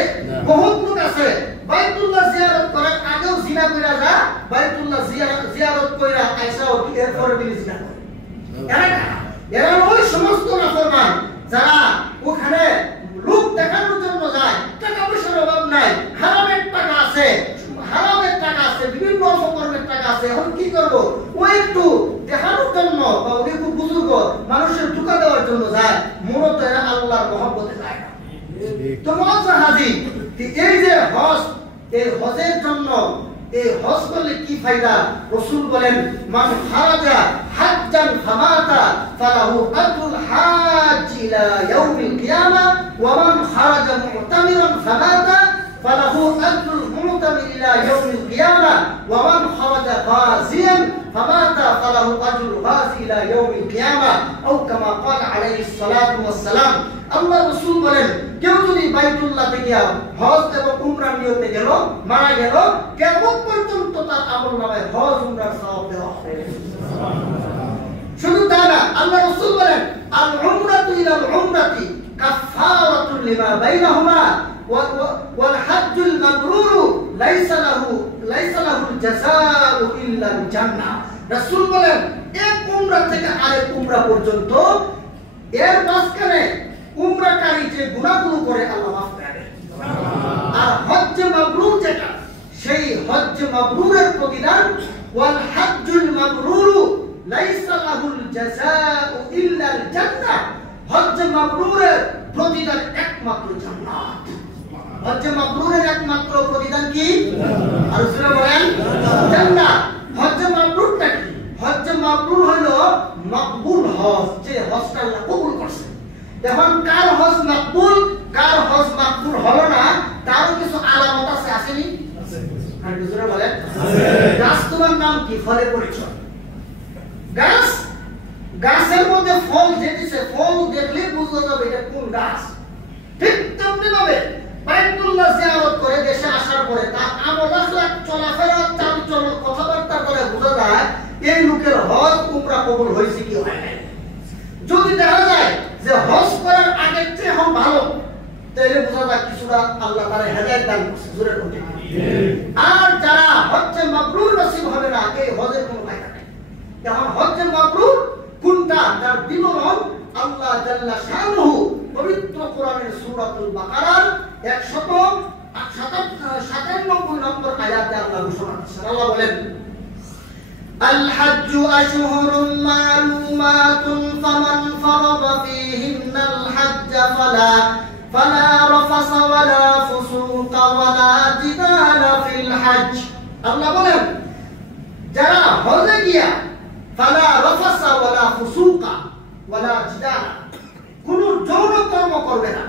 বহুত লোক আছে বাইতুল্লাহ জিয়ারত করার আগেও জিনা কইরা যা, বাইতুল্লাহ জিয়ারত কইরা আয়েশা ও এরপরে তিনি জিনা করে। এরা ওই সমস্ত নাফরমান যারা ওখানে লোক দেখানোর জন্য যায়, টাকা পয়সার অভাব নাই, হারামের টাকা আছে, বিভিন্ন অপকর্মের টাকা আছে, এখন কি করবো? ও একটু দেখানোর জন্য বা উনি খুব বুজুর্গ মানুষের ধোঁকা দেওয়ার জন্য যায়, মূলত এরা আল্লাহর মহব্বতে যায় না। তো মজা হাজি এই যে হজ, এই হজের জন্য এই হজ করলে কি ফায়দা? রাসূল বলেন মান খারাজা হাজ্জান ফামাতা ফালাহু আজরুল হাজ ইলা ইয়াউমিল কিয়ামা ওয়া মান খারাজা মুতামিরান ফামাতা ফালাহু আজরুল মুতামির ইলা ইয়াউমিল কিয়ামা ওয়া মান খারাজা গাজিয়ান ফামাতা ফালাহু আজরুল গাজি ইলা ইয়াউমিল কিয়ামা আও কামা ক্বালা আলাইহিস সালাতু ওয়াস সালাম। আল্লাহ রাসূল বলেন কেউ যদি বাইতুল্লাহ থেকে হজ এবং উমরা নিয়তে গেল, মারা গেল, কিয়ামত পর্যন্ত তার আমলনামায় হজ উমরার সওয়াব দেওয়া হবে। শুধু তাই না, আল্লাহ রাসূল বলেন আল উমরাতু ইলাল উমরাতি কাফফারাতুন লিমা বাইনাহুমা ওয়াল হাজ্জুল মাবরুরু লাইসা লাহুল জাযাউ ইল্লাল জান্নাহ। রাসূল বলেন এক উমরা থেকে আরেক উমরা পর্যন্ত এর মাঝখানে উমরাকারী যে গুনাহগুলো করে আল্লাহ মাফ করে দেন। আর হজ্জ মাবরুর যেটা, সেই হজ্জ মাবরুরের প্রতিদান ওয়াল হাজ্জুল মাবরুরু লাইসা লাহুল জাযাউ ইল্লাল জান্নাহ। হজ্জ মাবরুরের প্রতিদান একমাত্র জান্নাত। হজ্জ মাবরুরের একমাত্র প্রতিদান কি? আর সুরা বলেন জান্নাত। হজ্জ মাবরুরটা কি? হজ্জ মাবরুর হলো মকবুল হজ, যে হজটা আল্লাহ কবুল করছে। এখন কার হজ মকবুল, কার হজ মকবুল হলো না, তারও কিছু আলামত আছে, আসেনি? আর হুজুরা বলেন গাছ তোমার নাম কি? ফলে পরিচয়। গাছের মধ্যে ফল যেতেছে, ফল দেখলে বুঝতে যাবে এটা কোন গাছ। ঠিক তেমনি ভাবে বাইতুল্লাহ জিয়ারত করে দেশে আসার পরে তার আমল আখলাক, চলাফেরা, চালচলন, কথাবার্তা করে বোঝা যায় এই লোকের হজ উমরা কবুল হয়েছে কি হয় নাই। যদি দেখা যায় যে হজ করার আগের চেয়ে এখন ভালো, তাহলে বোঝা যায় কিছুটা আল্লাহ তাআলা হেদায়েত দান করছে। জোরে বলতে আর যারা হজ্জে মাবরুর নসিব হবে না, এই হজের কোনো ফায়দা নেই। এখন হজ্জে মাবরুর কোনটা, তার বিবরণ আল্লাহ জাল্লা শানুহু পবিত্র কোরআনের সূরাতুল বাকারার 197 নম্বর আয়াতে আল্লাহ ঘোষণা করেছেন। আল্লাহ বলেন الحج أشهر معلومات فمن فرض فيهن الحج فلا رفث ولا فسوق ولا جدال في الحج। আল্লাহ বলেন যারা হজে গিয়া ফালা রাফাসা ওয়ালা ফুসুকা ওয়ালা জিদালা, কোন যৌন কর্ম করবে না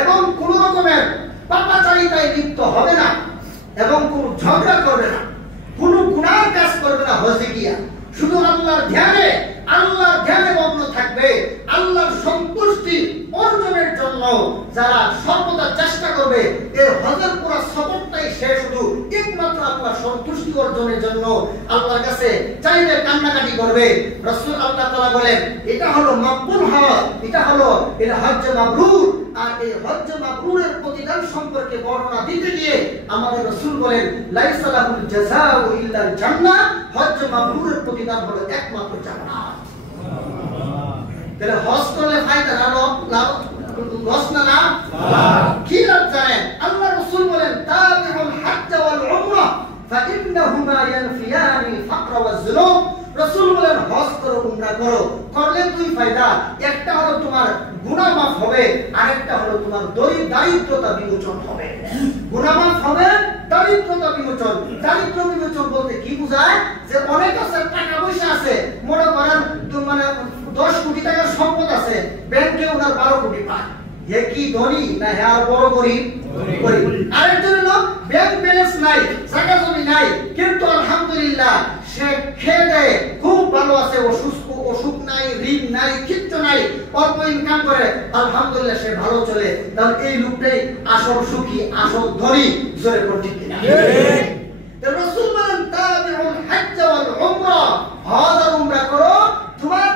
এবং কোন রকমের পাপাচারিতায় লিপ্ত হবে না এবং কোন ঝগড়া করবে না, কোন গুনাহ কাজ করবে না। হজে গিয়া শুধু আল্লাহর ধ্যানে মগ্ন থাকবে। আল্লাহর সন্তুষ্টি অর্জনের জন্য যারা সর্বদা চেষ্টা করবে, এই হজের পুরো সফরটাই সে শুধু একমাত্র আল্লাহর সন্তুষ্টি অর্জনের জন্য আল্লাহর কাছে চাইলে কান্নাকাটি করবে। রাসূল আল্লাহ তাআলা বলেন এটা হলো মকবুল হজ, এটা হজ্জ মাবরুর। আর এই হজ্জ মাবরুরের প্রতিদান সম্পর্কে বর্ণনা দিতে গিয়ে আমাদের রাসূল বলেন লাইসা লাহুল জাযাউ ইল্লাল জান্নাহ। হজ্জ মাবরুরের প্রতিদান হলো একমাত্র জান্নাত। তাহলে হজ করলে ফায়দা না গস না লাভ কি লাভ জানেন? আল্লাহ রাসূল বলেন তাবিউল হজ্জ ওয়াল উমরা ফাইন্নাহুমা ইয়ানফিয়ানিল ফাকর ওয়াজ যুনুব। রাসূল বলেন হজ করো, উমরা করো, করলে দুই ফায়দা, একটা হলো তোমার গুনাহ মাফ হবে, আরেকটা হলো তোমার দারিদ্রতা বিমোচন হবে। গুনাহ মাফ হবে, দারিদ্রতা বিমোচন। দারিদ্র বিমোচন বলতে কি বোঝায়? যে অনেক আছে, টাকা পয়সা আছে, মনে করেন মানে 10 কোটি টাকার সম্পদ আছে, ব্যাংকে ওনার 12 কোটি পায়, হে কি ধনী না হে আর বড় গরিব? গরিব। আরেকজন লোক ব্যাংক ব্যালেন্স নাই, টাকা জমি নাই, কিন্তু আলহামদুলিল্লাহ সে খেয়ে দেয়, খুব ভালো আছে, অসুখ নাই, ঋণ নাই, কিচ্ছু নাই, অল্প ইনকাম করে, আলহামদুলিল্লাহ সে ভালো চলে। তাহলে এই লোকটাই আসল সুখী, আসল ধনী। জোরে কোন ঠিক কিনা? ঠিক। রাসূল বলেন তাবিউল হজ্জ ওয়াল উমরা, হজ আর উমরা করো, তোমার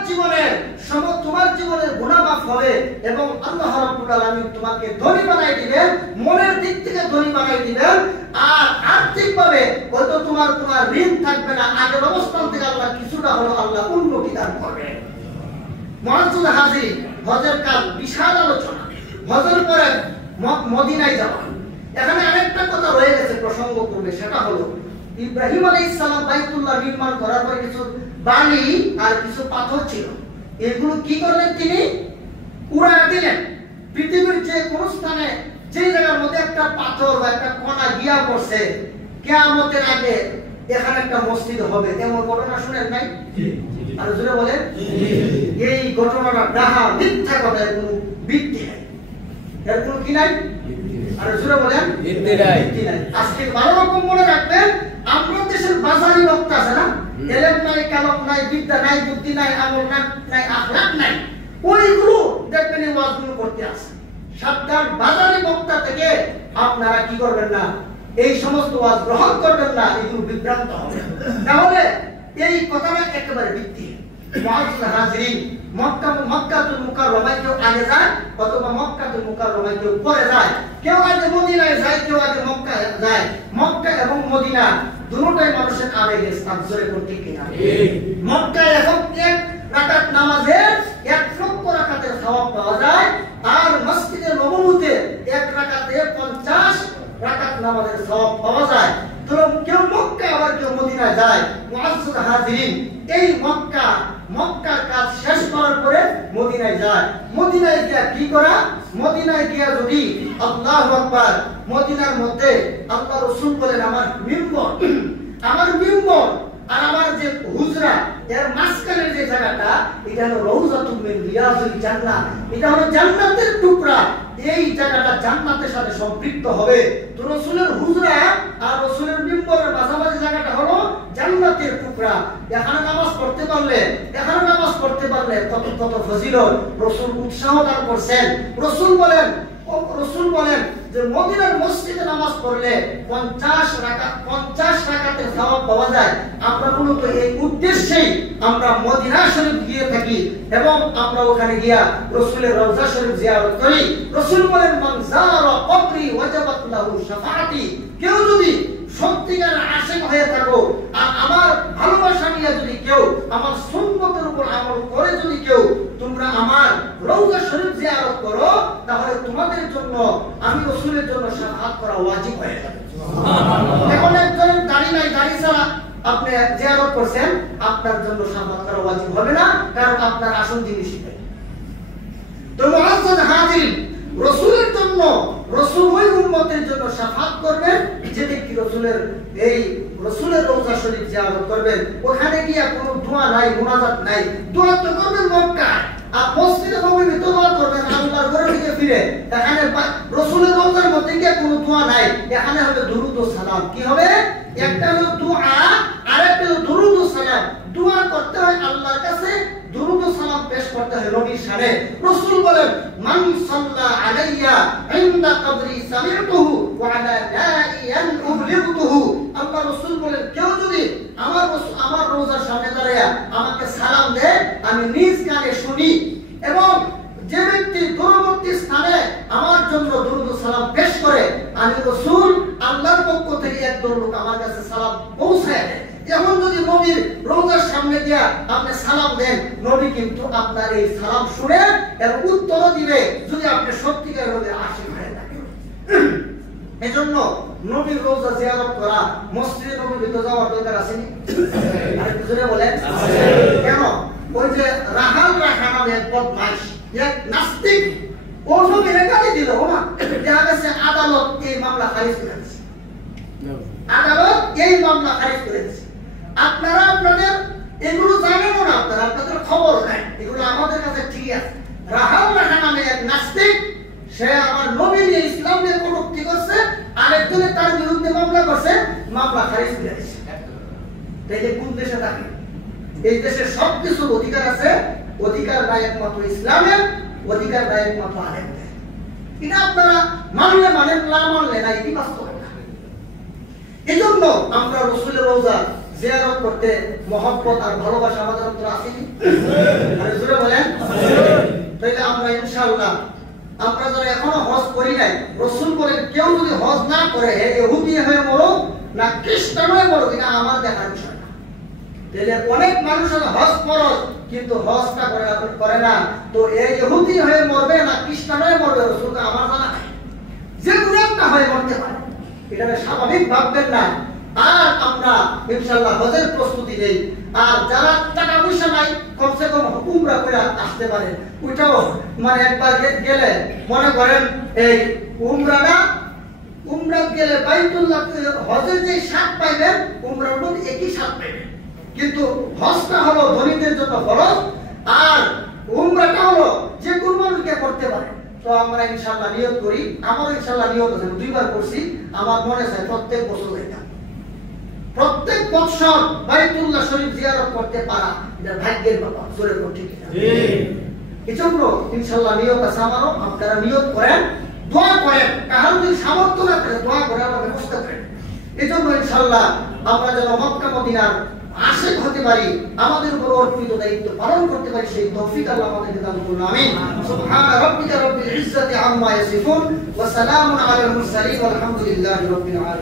জীবনের গুনাহ মাফ হবে এবং আল্লাহ রাব্বুল আলামিন তোমাকে ধনী বানাই দিবেন, মনের দিক থেকে ধনী বানাই দিবেন। আর আর্থিকভাবে হয়তো তোমার ঋণ থাকবে না, আগের অবস্থান থেকে আল্লাহ কিছুটা হলো আল্লাহ উন্নতি দান করবে। মুআজ্জাজ হাজির, হজের কাজ বিশাল আলোচনা। হজের পরে মদিনায় যাওয়া। এখানে আরেকটা কথা রয়ে গেছে, প্রসঙ্গ করবে, সেটা হলো ইব্রাহিম আলাইহিস সালাম বাইতুল্লাহ নির্মাণ করার পরে কিছু বালি আর কিছু পাথর ছিল, এগুলো কি করলেন? তিনি উড়ায় দিলেন। পৃথিবীর যে কোন স্থানে যে জায়গার মধ্যে একটা পাথর বা একটা কণা গিয়া পড়ছে, কিয়ামতের আগে এখানে একটা মসজিদ হবে, এমন ঘটনা শুনেন নাই? আর জোরে বলেন। এই ঘটনাটা ডাহা মিথ্যা কথা, এর কোনো ভিত্তি নাই, এর কোনো কি নাই? আর জোরে বলেন ভিত্তি নাই। আজকে ভালো রকম মনে রাখবেন, আপনার দেশের বাজারি বক্তা আছে না, এলেম নাই, কালাম নাই, বিদ্যা নাই, বুদ্ধি নাই, আমল নাই, আখলাক নাই, ওইগুলো দেখবেন এই ওয়াজগুলো করতে আসে। সাবধান, বাজারি বক্তা থেকে আপনারা কি করবেন না, এই সমস্ত ওয়াজ গ্রহণ করবেন না, এগুলো বিভ্রান্ত হবে। তাহলে এই কথাটা একেবারে ভিত্তি। মুআজ্জাজ হাজিরিন, মক্কাতুল মুকাররমায় কেউ আগে যায় অথবা মক্কাতুল মুকাররমায় কেউ পরে যায়, কেউ আগে মদিনায় যায়, কেউ আগে মক্কায় যায়। মক্কা এবং মদিনা দুটোই মানুষের আবেগে স্থান। জোরে কোন ঠিক কিনা? মক্কায় এখন এক রাকাত নামাজের 1 লক্ষ রাকাতের সওয়াব পাওয়া যায়, আর মসজিদে নববীতে এক রাকাতে 50 রাকাত নামাজের সওয়াব পাওয়া যায়। তো কেউ মক্কা আবার কেউ মদিনায় যায়। মুআজ্জাজ হাজিরিন, এই মক্কার কাজ শেষ করার পরে মদিনায় যায়। মদিনায় গিয়া কি করা? মদিনায় গিয়া যদি আল্লাহু আকবার, মদিনার মধ্যে আল্লাহ রাসূল বলেন আমার মিম্বর আর আমার যে হুজরা, এর মাঝখানের যে জায়গাটা, এটা হলো রাউযাতুম মিন রিয়াযিল জান্নাহ, এটা হলো জান্নাতের টুকরা। এই জায়গাটা জান্নাতের সাথে সম্পৃক্ত হবে। তো রাসূলের হুজরা আর রাসূলের মিম্বরের মাঝামাঝি জায়গাটা হলো জান্নাতের টুকরা। এখানে নামাজ পড়তে পারলে কত ফজিলত। রাসূল উৎসাহ দান করছেন। রাসূল বলেন যে মদিনার মসজিদে নামাজ পড়লে 50 রাকাতের সওয়াব পাওয়া যায়। আমরা মূলত এই উদ্দেশ্যেই আমরা মদিনা শরীফ গিয়ে থাকি এবং আমরা ওখানে গিয়া রাসূলের রওজা শরীফ জিয়ারত করি। রাসূল বলেন মান যারা কবরি ওয়াজাবাত লাহু শাফাআতি, কেউ যদি সত্যিকার আশিক হয়ে থাকো আর আমার ভালোবাসা নিয়ে যদি কেউ আমার সুন্নতের উপর আমল করে যদি কেউ তোমরা আমার রওজা শরীফ জিয়ারত করো, তাহলে তোমাদের জন্য আমি রাসূলের জন্য শাফাআত করা ওয়াজিব হয়ে যাবে। সুবহানাল্লাহ। এখন একজনের দাড়ি নাই, দাড়ি ছাড়া আপনি জিয়ারত করছেন, আপনার জন্য শাফাআত করা ওয়াজিব হবে না, কারণ আপনার আসল জিনিসই নাই। তো মুআজ্জাজ হাজির, রাসূলের জন্য, রাসূল ওই উম্মতের জন্য শাফাআত করবেন যে ব্যক্তি রাসূলের রওজা শরীফ জিয়ারত করবেন। ওখানে গিয়ে কোনো দোয়া নাই, মুনাজাত নাই। দোয়া তো করবেন মক্কায়, আর মসজিদে নববীতে দোয়া করবেন আল্লাহর ঘরে থেকে ফিরে। এখানে রাসূলের রওজার মধ্যে গিয়ে কোনো দোয়া নাই, এখানে হবে দুরূদ ও সালাম। কি হবে? একটা হলো দোয়া আর একটা হলো দুরূদ ও সালাম। দোয়া করতে হয় আল্লাহর কাছে, দুরূদ ও সালাম পেশ করতে হয় নবীর শানে। রাসূল বলেন মান সাল্লা আলাইয়া ইনদা কবরি সামি'তুহু ওয়া আলা নাইয়ান উবলিগতুহু। আল্লাহ রাসূল বলেন কেউ যদি আমার রওজার সামনে দাঁড়ায়া আমাকে সালাম দেয়, আমি নিজ কানে শুনি, এবং যে ব্যক্তি দূরবর্তী স্থানে আমার জন্য দুরূদ ও সালাম পেশ করে, আমি রাসূল আল্লাহর পক্ষ থেকে একদল লোক আমার কাছে সালাম পৌঁছায় দেয়। এখন যদি নবীর রওজার সামনে দিয়া আপনি সালাম দেন, নবী কিন্তু আপনার এই সালাম শুনে এর উত্তর দিবে, যদি আপনি সত্যিকার ভাবে আশিক হয়ে থাকেন। এজন্য নবীর রওজা জিয়ারত করা, মসজিদে নববীতে যাওয়ার দরকার আছে নি? আরেকটু জোরে বলেন। কেন? ওই যে রাহাল রাখা নামে এক বদমাইশ, এক নাস্তিক, ও নবীর গালি দিল না, দেখা গেছে আদালত এই মামলা খারিজ করে দিয়েছে। আদালত এই মামলা খারিজ করে দিয়েছে। আপনারা আপনাদের এগুলো জানেন না, আপনাদের খবর নাই, এগুলো আমাদের কাছে ঠিক আছে। রাহাল রাখা নামে এক নাস্তিক, সে আমার নবী নিয়ে ইসলাম নিয়ে কটূক্তি করছে, আরেকজনে তার বিরুদ্ধে মামলা করছে, মামলা খারিজ করে দিয়েছে। তাইলে কোন দেশে থাকে? এই দেশে সবকিছুর অধিকার আছে, অধিকার নাই একমাত্র ইসলামের, অধিকার নাই একমাত্র আলেমদের। এটা আপনারা মানলে মানেন, না মানলে না, এটি বাস্তব। এজন্য আমরা রাসূলের রওজা জিয়ারত করতে মহব্বত আর ভালোবাসা আমাদের ভিতরে আছে কি? আরে জোরে বলেন। তাইলে আমরা ইনশাআল্লাহ, আমরা যারা এখনো হজ করি নাই, রাসূল বলেন কেউ যদি হজ না করে ইহুদি হয়ে মরো না খ্রিস্টান হয়ে মরো, এটা আমার দেখার বিষয় না। তাইলে অনেক মানুষ হজ ফরজ কিন্তু হজটা করে না, তো এই ইহুদি হয়ে মরবে না খ্রিস্টান হয়ে মরবে, রাসূলকে আমার জানা নাই। যে কোনো একটা হয়ে মরতে পারে, এটা স্বাভাবিক ভাববেন না। আর আমরা ইনশাআল্লাহ হজের প্রস্তুতি নেই। আর যারা টাকা পয়সা নাই, কমসে কম উমরা করে আসতে পারে। ওইটাও মানে একবার গেলে মনে করেন এই উমরা গেলে বাইতুল্লাহ হজের যে স্বাদ পাইবেন, উমরার মধ্যে একই স্বাদ পাইবেন। কিন্তু হজটা হলো ধনীদের জন্য ফরজ, আর উমরাটা হলো যে কোনো মানুষকে করতে পারে। তো আমরা ইনশাআল্লাহ নিয়ত করি, আমার ইনশাআল্লাহ নিয়ত আছে, 2 বার করছি, আমার মনে চায় প্রত্যেক বছর এটা, প্রত্যেক বছর বাইতুল্লাহ শরীফ জিয়ারত করতে পারা, এটা ভাগ্যের ব্যাপার। জোরে বলতে ঠিক আছে। এজন্য ইনশাআল্লাহ নিয়ত আছে আমারও, আপনারা নিয়ত করেন, দোয়া করেন, কারণ যদি সামর্থ্য না থাকে দোয়া করে আমরা ব্যবস্থা করেন। এজন্য ইনশাআল্লাহ আমরা যেন মক্কা মদিনার আশিক হতে পারি, আমাদের উপর অর্পিত দায়িত্ব পালন করতে পারি, সেই তৌফিক আল্লাহ আমাদেরকে দান করুন। আমিন। সুবহান রাব্বিকা রাব্বিল ইজ্জাতি আম্মা ইয়াসিফুন ওয়া সালামুন আলাল মুরসালিন ওয়ালহামদুলিল্লাহি রাব্বিল আলামিন।